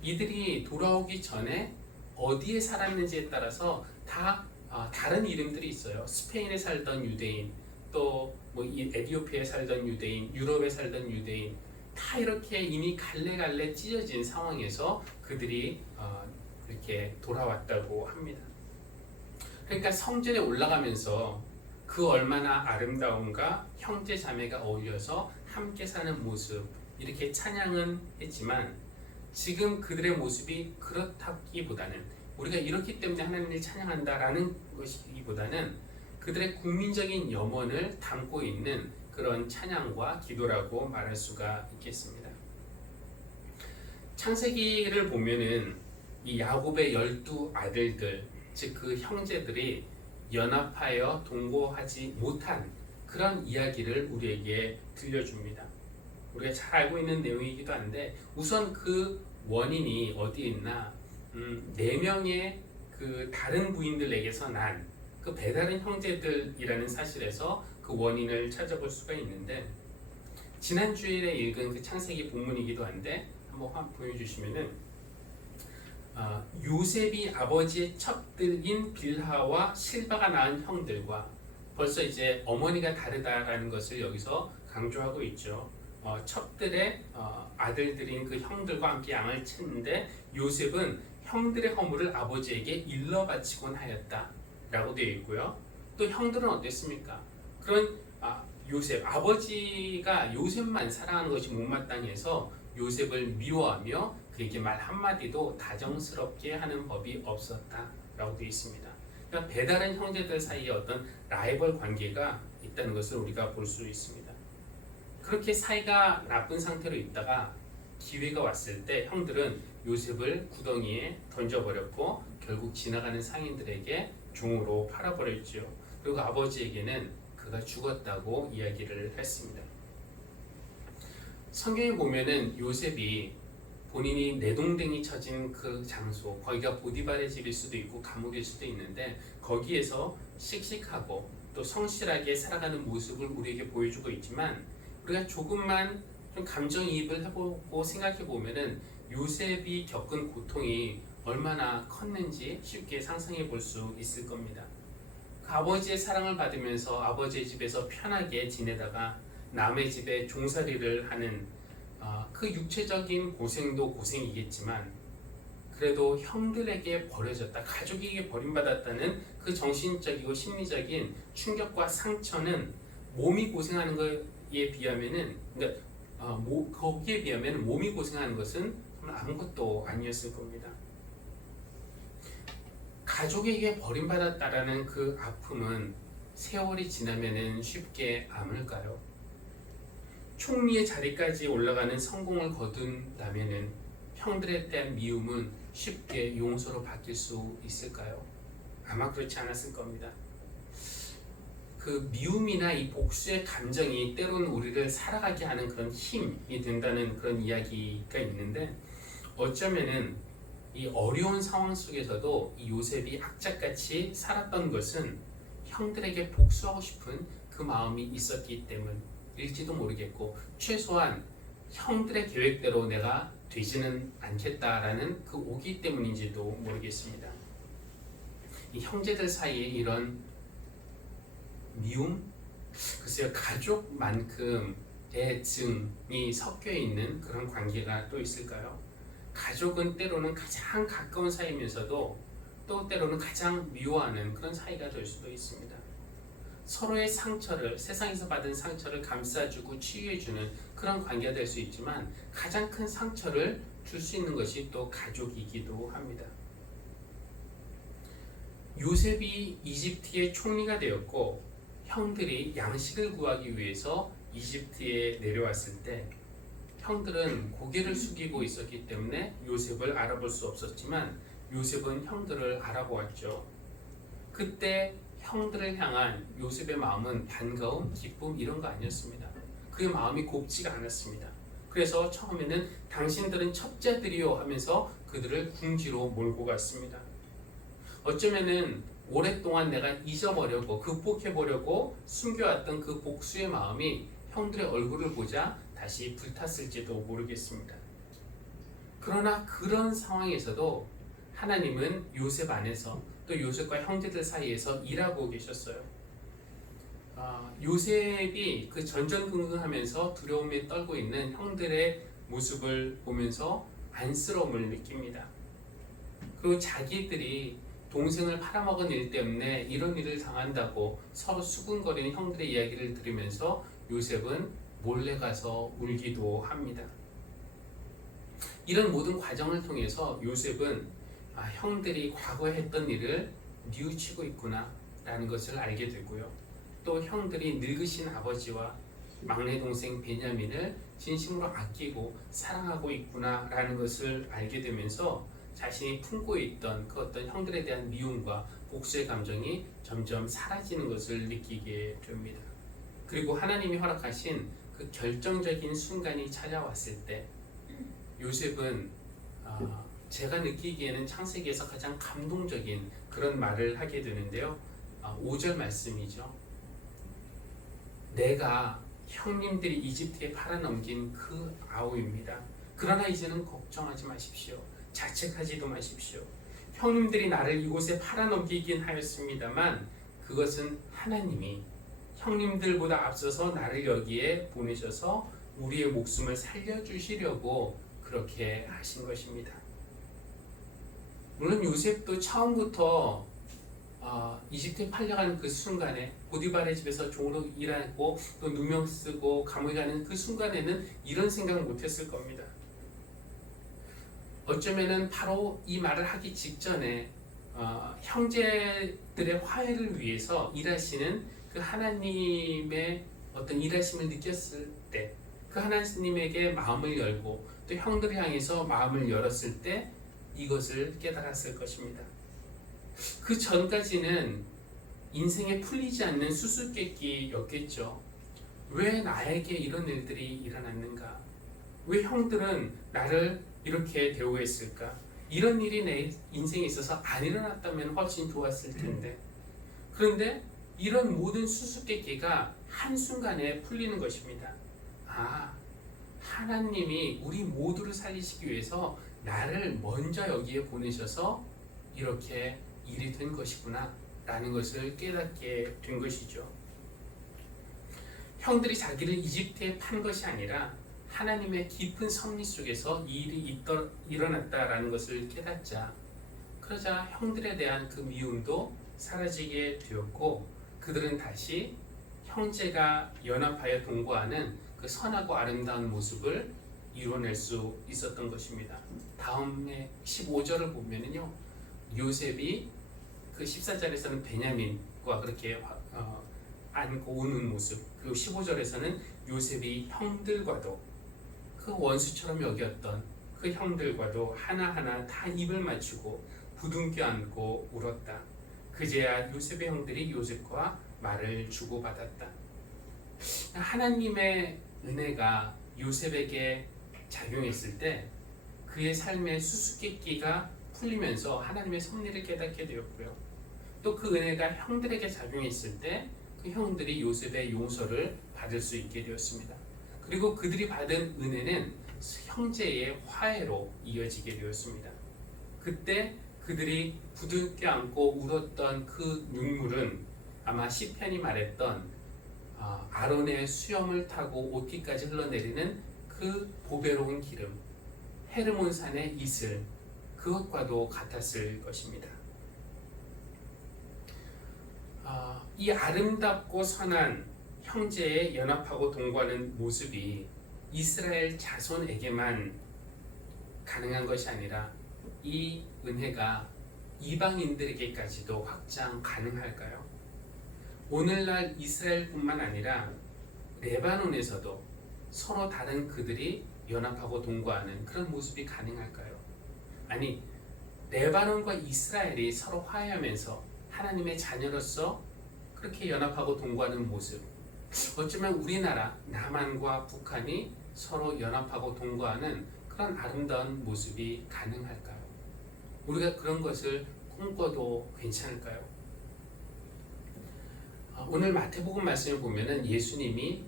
이들이 돌아오기 전에 어디에 살았는지에 따라서 다 다른 이름들이 있어요. 스페인에 살던 유대인, 또 뭐 에티오피아에 살던 유대인, 유럽에 살던 유대인, 다 이렇게 이미 갈래갈래 찢어진 상황에서 그들이 이렇게 돌아왔다고 합니다. 그러니까 성전에 올라가면서 그 얼마나 아름다운가, 형제 자매가 어울려서 함께 사는 모습, 이렇게 찬양은 했지만 지금 그들의 모습이 그렇다기보다는, 우리가 이렇기 때문에 하나님을 찬양한다라는 것이기보다는 그들의 국민적인 염원을 담고 있는 그런 찬양과 기도라고 말할 수가 있겠습니다. 창세기를 보면은 이 야곱의 12 아들들, 즉 그 형제들이 연합하여 동거하지 못한 그런 이야기를 우리에게 들려줍니다. 우리가 잘 알고 있는 내용이기도 한데, 우선 그 원인이 어디에 있나, 4명의 그 다른 부인들에게서 난 그 배다른 형제들이라는 사실에서 그 원인을 찾아볼 수가 있는데, 지난 주일에 읽은 그 창세기 본문이기도 한데 한번 보여주시면은 요셉이 아버지의 첩들인 빌하와 실바가 낳은 형들과, 벌써 이제 어머니가 다르다라는 것을 여기서 강조하고 있죠. 첩들의 아들들인 그 형들과 함께 양을 쳤는데 요셉은 형들의 허물을 아버지에게 일러 바치곤 하였다 라고 되어 있고요. 또 형들은 어땠습니까? 그런 요셉, 아버지가 요셉만 사랑하는 것이 못마땅히 해서 요셉을 미워하며 그에게 말 한마디도 다정스럽게 하는 법이 없었다라고 되어 있습니다. 그러니까 배다른 형제들 사이에 어떤 라이벌 관계가 있다는 것을 우리가 볼 수 있습니다. 그렇게 사이가 나쁜 상태로 있다가 기회가 왔을 때 형들은 요셉을 구덩이에 던져버렸고 결국 지나가는 상인들에게 종으로 팔아버렸죠. 그리고 아버지에게는 그가 죽었다고 이야기를 했습니다. 성경에 보면은 요셉이 본인이 내동댕이 쳐진 그 장소, 거기가 보디발의 집일 수도 있고 감옥일 수도 있는데 거기에서 씩씩하고 또 성실하게 살아가는 모습을 우리에게 보여주고 있지만, 우리가 조금만 좀 감정이입을 해보고 생각해 보면은 요셉이 겪은 고통이 얼마나 컸는지 쉽게 상상해 볼 수 있을 겁니다. 그 아버지의 사랑을 받으면서 아버지의 집에서 편하게 지내다가 남의 집에 종살이를 하는 그 육체적인 고생도 고생이겠지만, 그래도 형들에게 버려졌다, 가족에게 버림받았다는 그 정신적이고 심리적인 충격과 상처는 몸이 고생하는 것에 비하면은, 그러니까 거기에 비하면 몸이 고생하는 것은 정말 아무것도 아니었을 겁니다. 가족에게 버림받았다라는 그 아픔은 세월이 지나면은 쉽게 아물까요? 총리의 자리까지 올라가는 성공을 거둔다면은 형들에 대한 미움은 쉽게 용서로 바뀔 수 있을까요? 아마 그렇지 않았을 겁니다. 그 미움이나 이 복수의 감정이 때로는 우리를 살아가게 하는 그런 힘이 된다는 그런 이야기가 있는데, 어쩌면은 이 어려운 상황 속에서도 이 요셉이 악착같이 살았던 것은 형들에게 복수하고 싶은 그 마음이 있었기 때문일지도 모르겠고, 최소한 형들의 계획대로 내가 되지는 않겠다라는 그 오기 때문인지도 모르겠습니다. 이 형제들 사이에 이런 미움? 글쎄요, 가족만큼의 증이 섞여 있는 그런 관계가 또 있을까요? 가족은 때로는 가장 가까운 사이면서도 또 때로는 가장 미워하는 그런 사이가 될 수도 있습니다. 서로의 상처를, 세상에서 받은 상처를 감싸주고 치유해주는 그런 관계가 될 수 있지만, 가장 큰 상처를 줄 수 있는 것이 또 가족이기도 합니다. 요셉이 이집트의 총리가 되었고 형들이 양식을 구하기 위해서 이집트에 내려왔을 때 형들은 고개를 숙이고 있었기 때문에 요셉을 알아볼 수 없었지만 요셉은 형들을 알아보았죠. 그때 형들을 향한 요셉의 마음은 반가움, 기쁨 이런 거 아니었습니다. 그의 마음이 곱지가 않았습니다. 그래서 처음에는 당신들은 첩자들이요 하면서 그들을 궁지로 몰고 갔습니다. 어쩌면은 오랫동안 내가 잊어버려고 극복해보려고 숨겨왔던 그 복수의 마음이 형들의 얼굴을 보자 다시 불탔을지도 모르겠습니다. 그러나 그런 상황에서도 하나님은 요셉 안에서 또 요셉과 형제들 사이에서 일하고 계셨어요. 요셉이 그 전전긍긍하면서 두려움에 떨고 있는 형들의 모습을 보면서 안쓰러움을 느낍니다. 그리고 자기들이 동생을 팔아먹은 일 때문에 이런 일을 당한다고 서로 수군거리는 형들의 이야기를 들으면서 요셉은 몰래 가서 울기도 합니다. 이런 모든 과정을 통해서 요셉은 형들이 과거에 했던 일을 뉘우치고 있구나 라는 것을 알게 되고요. 또 형들이 늙으신 아버지와 막내 동생 베냐민을 진심으로 아끼고 사랑하고 있구나 라는 것을 알게 되면서 자신이 품고 있던 그 어떤 형들에 대한 미움과 복수의 감정이 점점 사라지는 것을 느끼게 됩니다. 그리고 하나님이 허락하신 그 결정적인 순간이 찾아왔을 때 요셉은 제가 느끼기에는 창세기에서 가장 감동적인 그런 말을 하게 되는데요. 5절 말씀이죠. 내가 형님들이 이집트에 팔아넘긴 그 아우입니다. 그러나 이제는 걱정하지 마십시오. 자책하지도 마십시오. 형님들이 나를 이곳에 팔아넘기긴 하였습니다만 그것은 하나님이 형님들보다 앞서서 나를 여기에 보내셔서 우리의 목숨을 살려주시려고 그렇게 하신 것입니다. 물론 요셉도 처음부터 이집트에 팔려가는 그 순간에 보디발의 집에서 종으로 일하고 또 누명 쓰고 감옥에 가는 그 순간에는 이런 생각을 못했을 겁니다. 어쩌면은 바로 이 말을 하기 직전에 형제들의 화해를 위해서 일하시는 그 하나님의 어떤 일하심을 느꼈을 때, 그 하나님에게 마음을 열고 또 형들을 향해서 마음을 열었을 때 이것을 깨달았을 것입니다. 그 전까지는 인생에 풀리지 않는 수수께끼였겠죠. 왜 나에게 이런 일들이 일어났는가? 왜 형들은 나를 이렇게 대우했을까? 이런 일이 내 인생에 있어서 안 일어났다면 훨씬 좋았을 텐데. 그런데 이런 모든 수수께끼가 한순간에 풀리는 것입니다. 하나님이 우리 모두를 살리시기 위해서 나를 먼저 여기에 보내셔서 이렇게 일이 된 것이구나 라는 것을 깨닫게 된 것이죠. 형들이 자기를 이집트에 판 것이 아니라 하나님의 깊은 섭리 속에서 이 일이 일어났다라는 것을 깨닫자, 그러자 형들에 대한 그 미움도 사라지게 되었고 그들은 다시 형제가 연합하여 동거하는 그 선하고 아름다운 모습을 이뤄낼 수 있었던 것입니다. 다음에 15절을 보면은요, 요셉이 그 14절에서는 베냐민과 그렇게 안고 우는 모습, 그리고 15절에서는 요셉이 형들과도 그 원수처럼 여겼던 그 형들과도 하나하나 다 입을 맞추고 부둥켜 안고 울었다. 그제야 요셉의 형들이 요셉과 말을 주고받았다. 하나님의 은혜가 요셉에게 작용했을 때 그의 삶의 수수께끼가 풀리면서 하나님의 섭리를 깨닫게 되었고요. 또 그 은혜가 형들에게 작용했을 때 그 형들이 요셉의 용서를 받을 수 있게 되었습니다. 그리고 그들이 받은 은혜는 형제의 화해로 이어지게 되었습니다. 그때 그들이 부둥켜 안고 울었던 그 눈물은 아마 시편이 말했던 아론의 수염을 타고 옷깃까지 흘러내리는 그 보배로운 기름, 헤르몬산의 이슬, 그것과도 같았을 것입니다. 이 아름답고 선한 형제의 연합하고 동거하는 모습이 이스라엘 자손에게만 가능한 것이 아니라 이 은혜가 이방인들에게까지도 확장 가능할까요? 오늘날 이스라엘뿐만 아니라 레바논에서도 서로 다른 그들이 연합하고 동거하는 그런 모습이 가능할까요? 아니, 레바논과 이스라엘이 서로 화해하면서 하나님의 자녀로서 그렇게 연합하고 동거하는 모습, 어쩌면 우리나라 남한과 북한이 서로 연합하고 동거하는 그런 아름다운 모습이 가능할까요? 우리가 그런 것을 꿈꿔도 괜찮을까요? 오늘 마태복음 말씀을 보면은 예수님이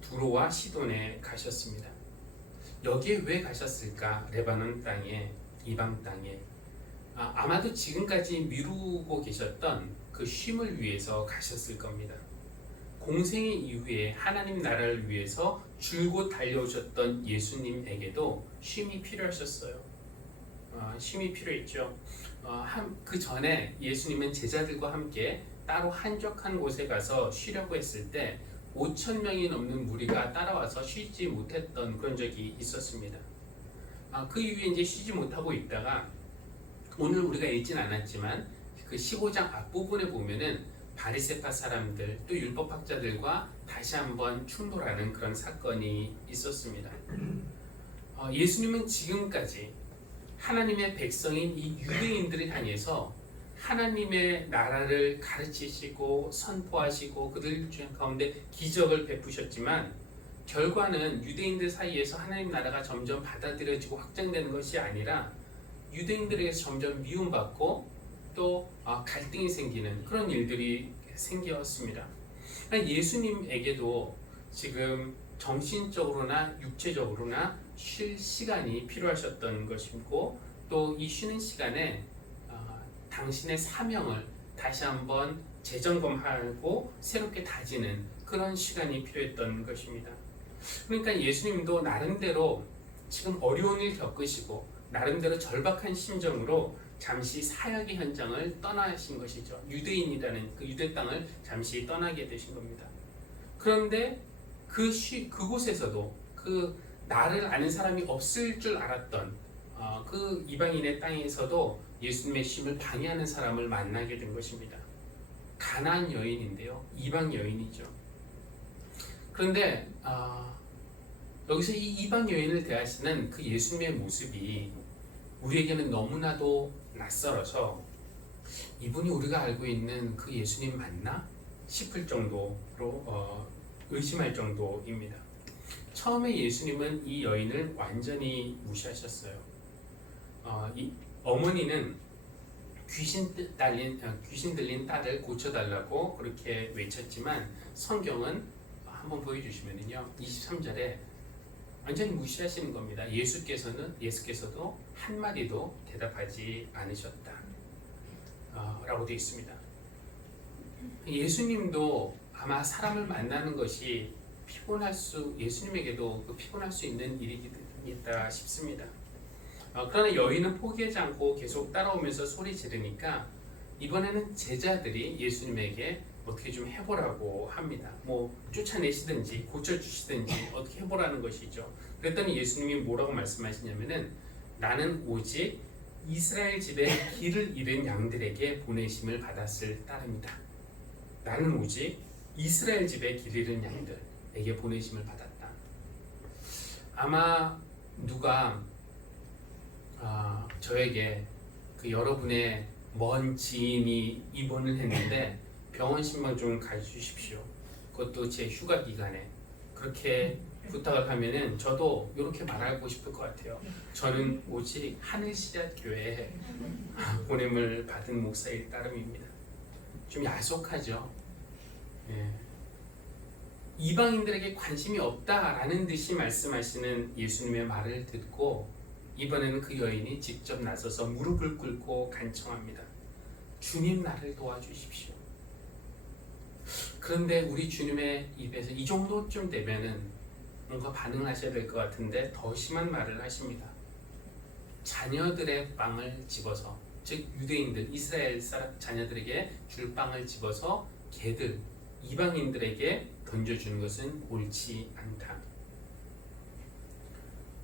두로와 시돈에 가셨습니다. 여기에 왜 가셨을까? 레바논 땅에, 이방 땅에. 아마도 지금까지 미루고 계셨던 그 쉼을 위해서 가셨을 겁니다. 공생의 이후에 하나님 나라를 위해서 줄곧 달려오셨던 예수님에게도 쉼이 필요하셨어요. 쉼이 필요했죠. 그 전에 예수님은 제자들과 함께 따로 한적한 곳에 가서 쉬려고 했을 때 5천 명이 넘는 무리가 따라와서 쉬지 못했던 그런 적이 있었습니다. 그 이후에 이제 쉬지 못하고 있다가 오늘 우리가 읽진 않았지만 그 15장 앞부분에 보면은 바리새파 사람들 또 율법학자들과 다시 한번 충돌하는 그런 사건이 있었습니다. 예수님은 지금까지 하나님의 백성인 이 유대인들을 향해서 하나님의 나라를 가르치시고 선포하시고 그들 가운데 기적을 베푸셨지만 결과는 유대인들 사이에서 하나님 나라가 점점 받아들여지고 확장되는 것이 아니라 유대인들에게서 점점 미움받고 또 갈등이 생기는 그런 일들이 생겼습니다. 예수님에게도 지금 정신적으로나 육체적으로나 쉴 시간이 필요하셨던 것이고 또 이 쉬는 시간에 당신의 사명을 다시 한번 재점검하고 새롭게 다지는 그런 시간이 필요했던 것입니다. 그러니까 예수님도 나름대로 지금 어려운 일 겪으시고 나름대로 절박한 심정으로 잠시 사역의 현장을 떠나신 것이죠. 유대인이라는 그 유대 땅을 잠시 떠나게 되신 겁니다. 그런데 그곳에서도 그 나를 아는 사람이 없을 줄 알았던 그 이방인의 땅에서도 예수님의 쉼을 방해하는 사람을 만나게 된 것입니다. 가나안 여인인데요. 이방 여인이죠. 그런데 여기서 이 이방 여인을 대하시는 그 예수님의 모습이 우리에게는 너무나도 낯설어서 이분이 우리가 알고 있는 그 예수님 맞나 싶을 정도로 의심할 정도입니다. 처음에 예수님은 이 여인을 완전히 무시하셨어요. 이 어머니는 귀신 들린 딸을 고쳐달라고 그렇게 외쳤지만 성경은 한번 보여주시면요 23절에 완전히 무시하시는 겁니다. 예수께서도 한마디도 대답하지 않으셨다 라고 되어 있습니다. 예수님도 아마 사람을 만나는 것이 예수님에게도 피곤할 수 있는 일이겠다 싶습니다. 그러나 여인은 포기하지 않고 계속 따라오면서 소리 지르니까 이번에는 제자들이 예수님에게 어떻게 좀 해보라고 합니다. 뭐 쫓아내시든지 고쳐주시든지 어떻게 해보라는 것이죠. 그랬더니 예수님이 뭐라고 말씀하시냐면은 나는 오직 이스라엘 집에 길을 잃은 양들에게 보내심을 받았을 따름이다. 나는 오직 이스라엘 집에 길 잃은 양들에게 보내심을 받았다. 아마 누가 저에게 그 여러분의 먼 지인이 입원을 했는데 병원 신방 좀 가주십시오. 그것도 제 휴가 기간에 그렇게 부탁을 하면은 저도 이렇게 말하고 싶을 것 같아요. 저는 오직 하늘시작교회에 보냄을 받은 목사일 따름입니다. 좀 야속하죠. 예. 이방인들에게 관심이 없다라는 듯이 말씀하시는 예수님의 말을 듣고 이번에는 그 여인이 직접 나서서 무릎을 꿇고 간청합니다. 주님 나를 도와주십시오. 그런데 우리 주님의 입에서 이 정도쯤 되면은 뭔가 반응을 하셔야 될 것 같은데 더 심한 말을 하십니다. 자녀들의 빵을 집어서 즉 유대인들 이스라엘 자녀들에게 줄 빵을 집어서 개들 이방인들에게 던져주는 것은 옳지 않다.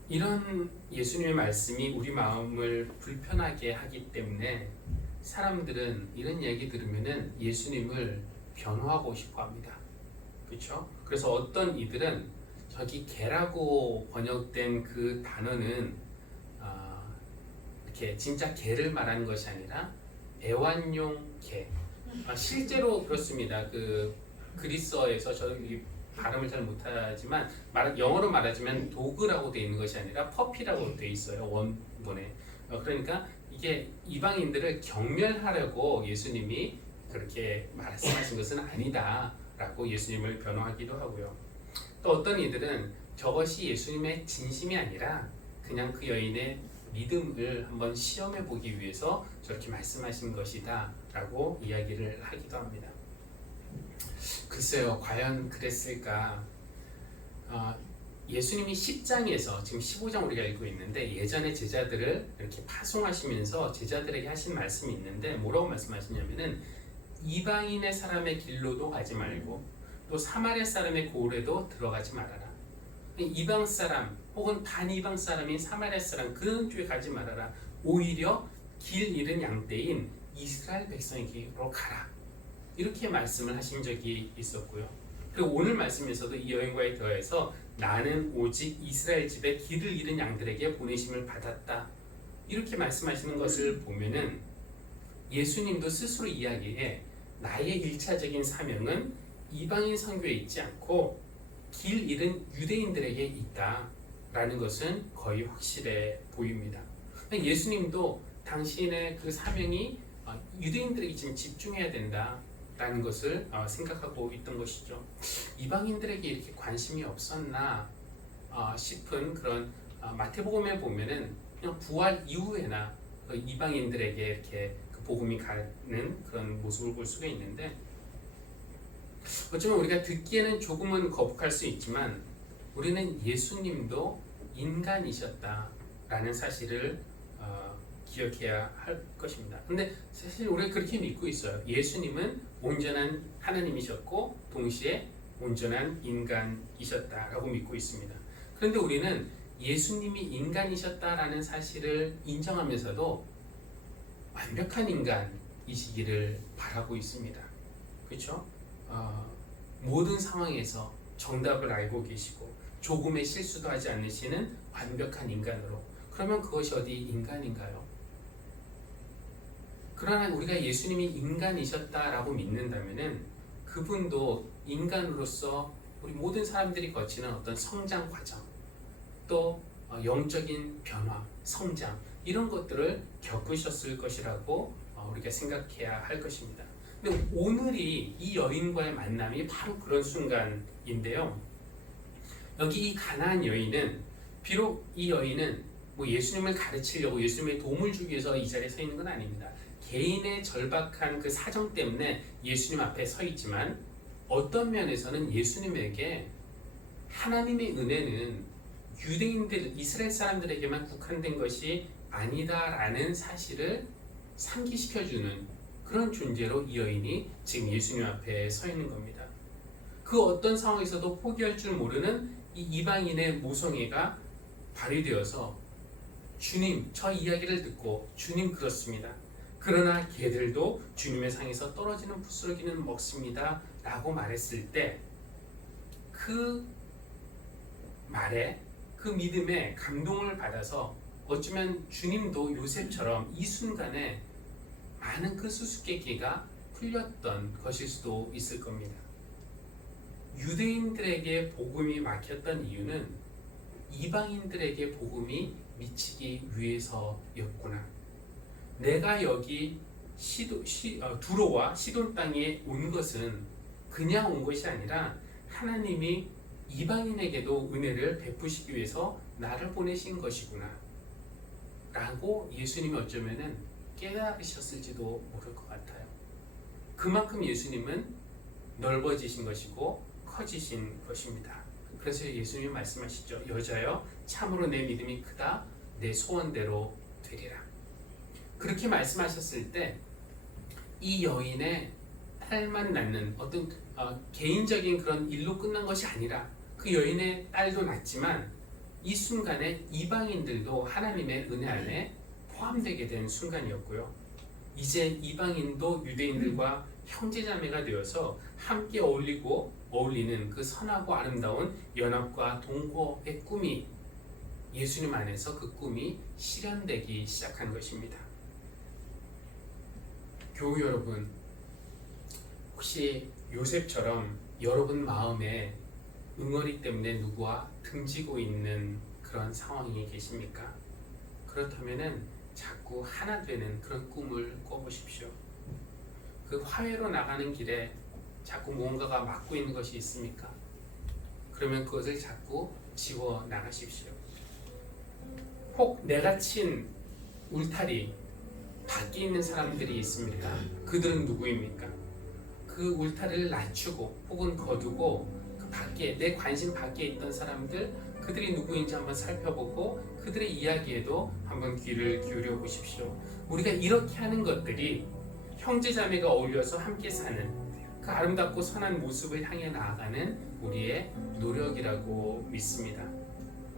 이런 예수님의 말씀이 우리 마음을 불편하게 하기 때문에 사람들은 이런 얘기 들으면은 예수님을 변호하고 싶어 합니다. 그렇죠? 그래서 어떤 이들은 저기 개라고 번역된 그 단어는 이렇게 진짜 개를 말하는 것이 아니라 애완용 개. 실제로 그렇습니다. 그 그리스어에서 저 이 발음을 잘 못하지만 영어로 말하자면 도그라고 되어 있는 것이 아니라 퍼피라고 되어 있어요, 원본에. 그러니까 이게 이방인들을 경멸하려고 예수님이 그렇게 말씀하신 것은 아니다라고 예수님을 변호하기도 하고요. 또 어떤 이들은 저것이 예수님의 진심이 아니라 그냥 그 여인의 믿음을 한번 시험해 보기 위해서 저렇게 말씀하신 것이다 라고 이야기를 하기도 합니다. 글쎄요, 과연 그랬을까? 예수님이 10장에서 지금 15장 우리가 읽고 있는데 예전에 제자들을 이렇게 파송하시면서 제자들에게 하신 말씀이 있는데 뭐라고 말씀하시냐면은 이방인의 사람의 길로도 가지 말고 또 사마리아 사람의 고을에도 들어가지 말아라. 이방 사람 혹은 반이방 사람인 사마리아 사람 그런 쪽에 가지 말아라. 오히려 길 잃은 양떼인 이스라엘 백성에게로 가라. 이렇게 말씀을 하신 적이 있었고요. 그리고 오늘 말씀에서도 이 여인과에 더해서 나는 오직 이스라엘 집에 길을 잃은 양들에게 보내심을 받았다. 이렇게 말씀하시는 것을 보면은 예수님도 스스로 이야기해 나의 일차적인 사명은 이방인 선교에 있지 않고 길 잃은 유대인들에게 있다라는 것은 거의 확실해 보입니다. 예수님도 당신의 그 사명이 유대인들에게 지금 집중해야 된다라는 것을 생각하고 있던 것이죠. 이방인들에게 이렇게 관심이 없었나 싶은 그런 마태복음에 보면은 그냥 부활 이후에나 그 이방인들에게 이렇게 그 복음이 가는 그런 모습을 볼 수가 있는데 어쩌면 우리가 듣기에는 조금은 거북할 수 있지만 우리는 예수님도 인간이셨다라는 사실을 기억해야 할 것입니다. 근데 사실 우리가 그렇게 믿고 있어요. 예수님은 온전한 하나님이셨고 동시에 온전한 인간이셨다라고 믿고 있습니다. 그런데 우리는 예수님이 인간이셨다라는 사실을 인정하면서도 완벽한 인간이시기를 바라고 있습니다. 그렇죠? 모든 상황에서 정답을 알고 계시고 조금의 실수도 하지 않으시는 완벽한 인간으로. 그러면 그것이 어디 인간인가요? 그러나 우리가 예수님이 인간이셨다라고 믿는다면은 그분도 인간으로서 우리 모든 사람들이 거치는 어떤 성장 과정, 또 영적인 변화, 성장 이런 것들을 겪으셨을 것이라고 우리가 생각해야 할 것입니다. 근데 오늘이 이 여인과의 만남이 바로 그런 순간인데요. 여기 이 가나안 여인은 비록 이 여인은 뭐 예수님을 가르치려고 예수님의 도움을 주기 위해서 이 자리에 서 있는 건 아닙니다. 개인의 절박한 그 사정 때문에 예수님 앞에 서 있지만 어떤 면에서는 예수님에게 하나님의 은혜는 유대인들, 이스라엘 사람들에게만 국한된 것이 아니다라는 사실을 상기시켜주는 그런 존재로 이 여인이 지금 예수님 앞에 서 있는 겁니다. 그 어떤 상황에서도 포기할 줄 모르는 이 이방인의 모성애가 발휘되어서 주님, 저 이야기를 듣고 주님 그렇습니다. 그러나 개들도 주님의 상에서 떨어지는 부스러기는 먹습니다. 라고 말했을 때 그 말에 그 믿음에 감동을 받아서 어쩌면 주님도 요셉처럼 이 순간에 많은 그 수수께끼가 풀렸던 것일 수도 있을 겁니다. 유대인들에게 복음이 막혔던 이유는 이방인들에게 복음이 미치기 위해서였구나. 내가 여기 두로와 시돈 땅에 온 것은 그냥 온 것이 아니라 하나님이 이방인에게도 은혜를 베푸시기 위해서 나를 보내신 것이구나 라고 예수님이 어쩌면은 깨달으셨을지도 모를 것 같아요. 그만큼 예수님은 넓어지신 것이고 커지신 것입니다. 그래서 예수님이 말씀하시죠. 여자여 참으로 내 믿음이 크다. 내 소원대로 되리라. 그렇게 말씀하셨을 때 이 여인의 딸만 낳는 어떤 개인적인 그런 일로 끝난 것이 아니라 그 여인의 딸도 낳지만 이 순간에 이방인들도 하나님의 은혜 안에 포함되게 된 순간이었고요. 이제 이방인도 유대인들과 형제자매가 되어서 함께 어울리는 그 선하고 아름다운 연합과 동거의 꿈이 예수님 안에서 그 꿈이 실현되기 시작한 것입니다. 교우 여러분, 혹시 요셉처럼 여러분 마음에 응어리 때문에 누구와 등지고 있는 그런 상황이 계십니까? 그렇다면은 자꾸 하나 되는 그런 꿈을 꿔보십시오. 그 화해로 나가는 길에 자꾸 무언가가 막고 있는 것이 있습니까? 그러면 그것을 자꾸 지워 나가십시오. 혹 내가 친 울타리 밖에 있는 사람들이 있습니까? 그들은 누구입니까? 그 울타리를 낮추고 혹은 거두고 그 밖에 내 관심 밖에 있던 사람들 그들이 누구인지 한번 살펴보고 그들의 이야기에도 한번 귀를 기울여 보십시오. 우리가 이렇게 하는 것들이 형제자매가 어울려서 함께 사는 그 아름답고 선한 모습을 향해 나아가는 우리의 노력이라고 믿습니다.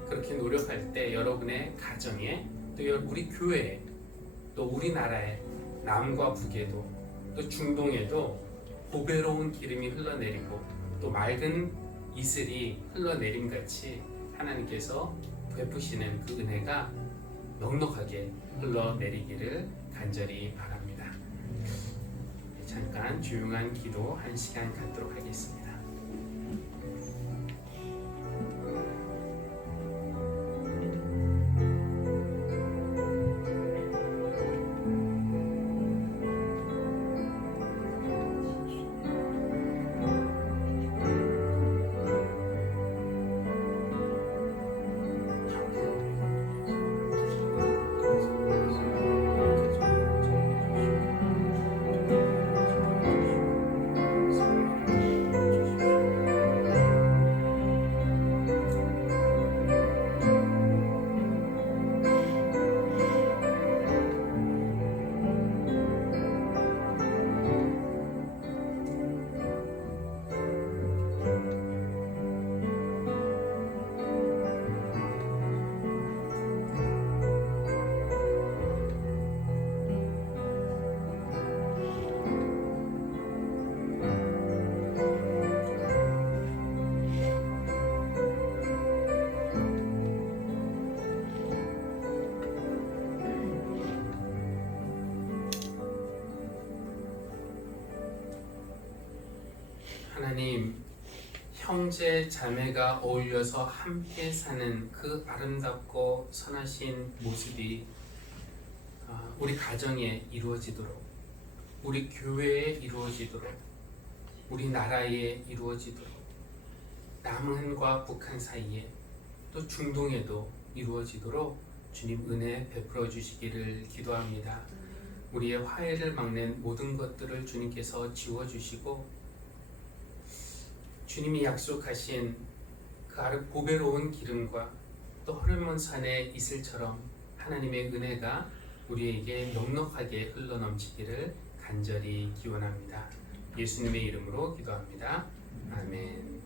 그렇게 노력할 때 여러분의 가정에 또 우리 교회에 또 우리나라에 남과 북에도 또 중동에도 보배로운 기름이 흘러내리고 또 맑은 이슬이 흘러내림같이 하나님께서 베푸시는 그 은혜가 넉넉하게 흘러내리기를 간절히 바랍니다. 잠깐 조용한 기도 한 시간 갖도록 하겠습니다. 하나님, 형제 자매가 어울려서 함께 사는 그 아름답고 선하신 모습이 우리 가정에 이루어지도록, 우리 교회에 이루어지도록, 우리 나라에 이루어지도록, 남한과 북한 사이에 또 중동에도 이루어지도록 주님 은혜 베풀어 주시기를 기도합니다. 우리의 화해를 막는 모든 것들을 주님께서 지워주시고 주님이 약속하신 그 보배로운 기름과 또 허름한 산의 이슬처럼 하나님의 은혜가 우리에게 넉넉하게 흘러넘치기를 간절히 기원합니다. 예수님의 이름으로 기도합니다. 아멘.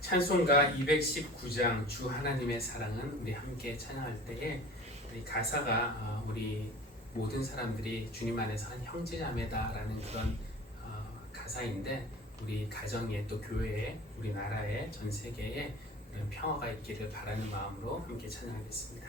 찬송가 219장 주 하나님의 사랑은 우리 함께 찬양할 때에 이 가사가 우리 모든 사람들이 주님 안에서 한 형제자매다라는 그런 가사인데 우리 가정에 또 교회에 우리나라에 전 세계에 그런 평화가 있기를 바라는 마음으로 함께 찬양하겠습니다.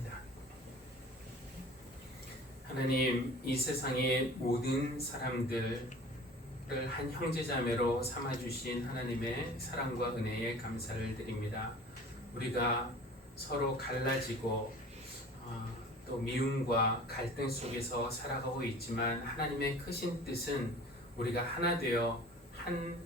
기도하겠습니다. 하나님, 이 세상의 모든 사람들을 한 형제자매로 삼아주신 하나님의 사랑과 은혜에 감사를 드립니다. 우리가 서로 갈라지고 또 미움과 갈등 속에서 살아가고 있지만 하나님의 크신 뜻은 우리가 하나 되어 한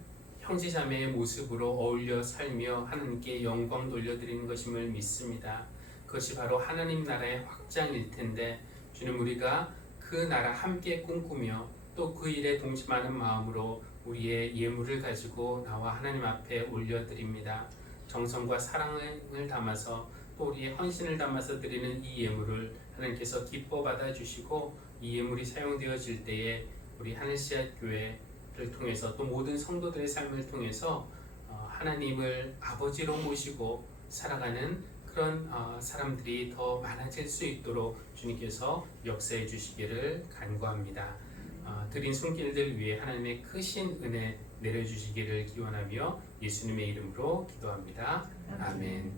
형제자매의 모습으로 어울려 살며 하나님께 영광 돌려드리는 것임을 믿습니다. 그것이 바로 하나님 나라의 확장일 텐데 주님, 우리가 그 나라 함께 꿈꾸며 또 그 일에 동심하는 마음으로 우리의 예물을 가지고 나와 하나님 앞에 올려드립니다. 정성과 사랑을 담아서 또 우리의 헌신을 담아서 드리는 이 예물을 하나님께서 기뻐 받아주시고 이 예물이 사용되어질 때에 우리 하늘씨앗 교회를 통해서 또 모든 성도들의 삶을 통해서 하나님을 아버지로 모시고 살아가는 그런 사람들이 더 많아질 수 있도록 주님께서 역사해 주시기를 간구합니다. 드린 손길들 위해 하나님의 크신 은혜 내려주시기를 기원하며 예수님의 이름으로 기도합니다. 아멘.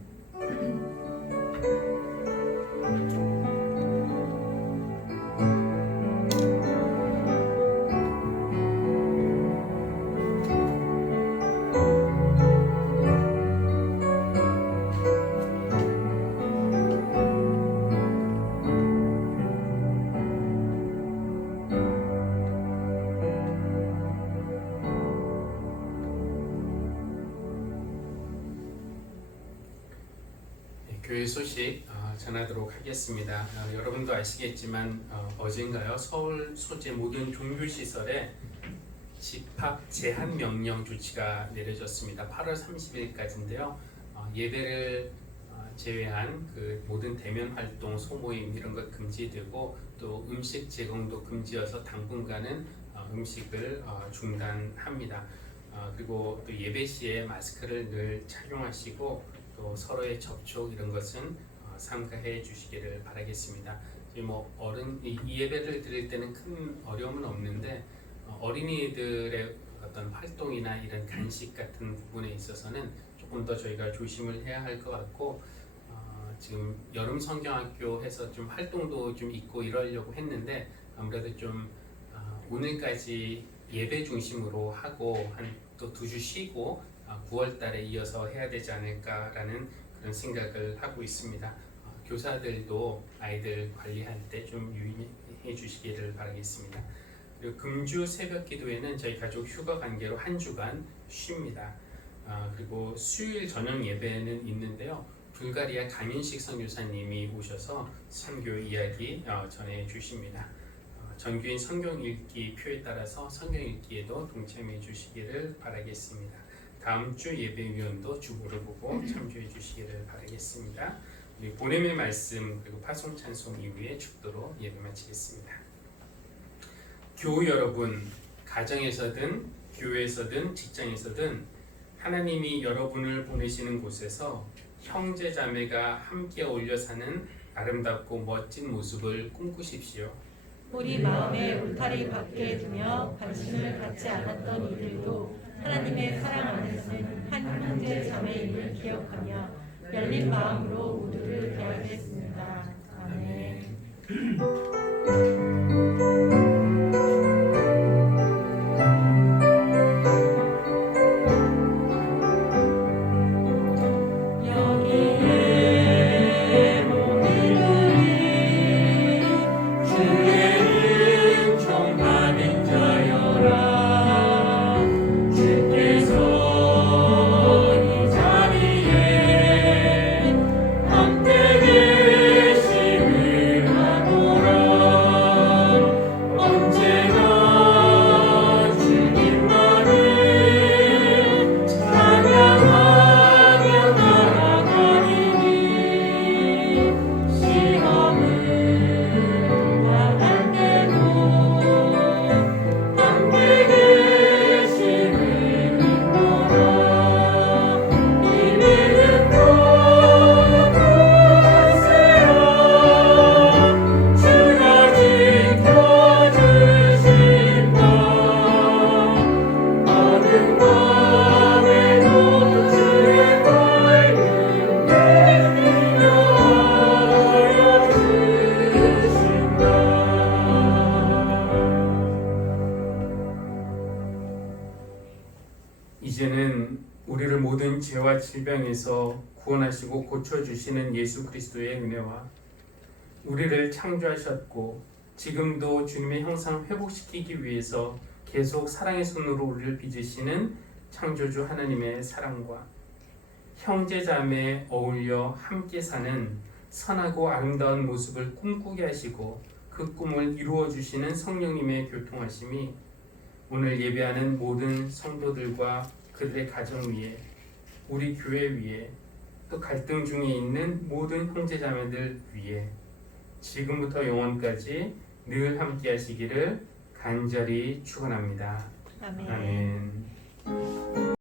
교회 소식 전하도록 하겠습니다. 여러분도 아시겠지만 어젠가요, 서울 소재 모든 종교시설에 집합 제한 명령 조치가 내려졌습니다. 8월 30일까지인데요. 예배를 제외한 그 모든 대면 활동, 소모임 이런 것 금지되고 또 음식 제공도 금지여서 당분간은 음식을 중단합니다. 그리고 또 예배 시에 마스크를 늘 착용하시고 또 서로의 접촉 이런 것은 삼가해 주시기를 바라겠습니다. 이 예배를 드릴 때는 큰 어려움은 없는데 어린이들의 어떤 활동이나 이런 간식 같은 부분에 있어서는 조금 더 저희가 조심을 해야 할 것 같고 지금 여름 성경학교 해서 좀 활동도 좀 있고 이러려고 했는데 아무래도 좀 오늘까지 예배 중심으로 하고 한 또 2주 쉬고 9월 달에 이어서 해야 되지 않을까라는 그런 생각을 하고 있습니다. 교사들도 아이들 관리할 때 좀 유의해 주시기를 바라겠습니다. 그리고 금주 새벽 기도회는 저희 가족 휴가 관계로 한 주간 쉽니다. 그리고 수요일 저녁 예배는 있는데요. 불가리아 강윤식 선교사님이 오셔서 선교 이야기 전해 주십니다. 전교인 성경 읽기 표에 따라서 성경 읽기에도 동참해 주시기를 바라겠습니다. 다음 주 예배위원도 주보를 보고 참조해 주시기를 바라겠습니다. 우리 보냄의 말씀 그리고 파송 찬송 이후에 축도로 예배 마치겠습니다. 교우 여러분, 가정에서든 교회에서든 직장에서든 하나님이 여러분을 보내시는 곳에서 형제 자매가 함께 어울려 사는 아름답고 멋진 모습을 꿈꾸십시오. 우리 마음에 울타리 밖에 두며 관심을 갖지 않았던 이들도 하나님의 사랑 안에서는 한 형제 자매임을 기억하며 열린 마음으로 모두를 대하겠습니다. 아멘. 함께 계심을 하노라. 죄와 질병에서 구원하시고 고쳐주시는 예수 그리스도의 은혜와 우리를 창조하셨고 지금도 주님의 형상 회복시키기 위해서 계속 사랑의 손으로 우리를 빚으시는 창조주 하나님의 사랑과 형제자매 어울려 함께 사는 선하고 아름다운 모습을 꿈꾸게 하시고 그 꿈을 이루어 주시는 성령님의 교통하심이 오늘 예배하는 모든 성도들과 그들의 가정 위에 우리 교회 위에 또 갈등 중에 있는 모든 형제자매들 위에 지금부터 영원까지 늘 함께 하시기를 간절히 축원합니다. 아멘. 아멘.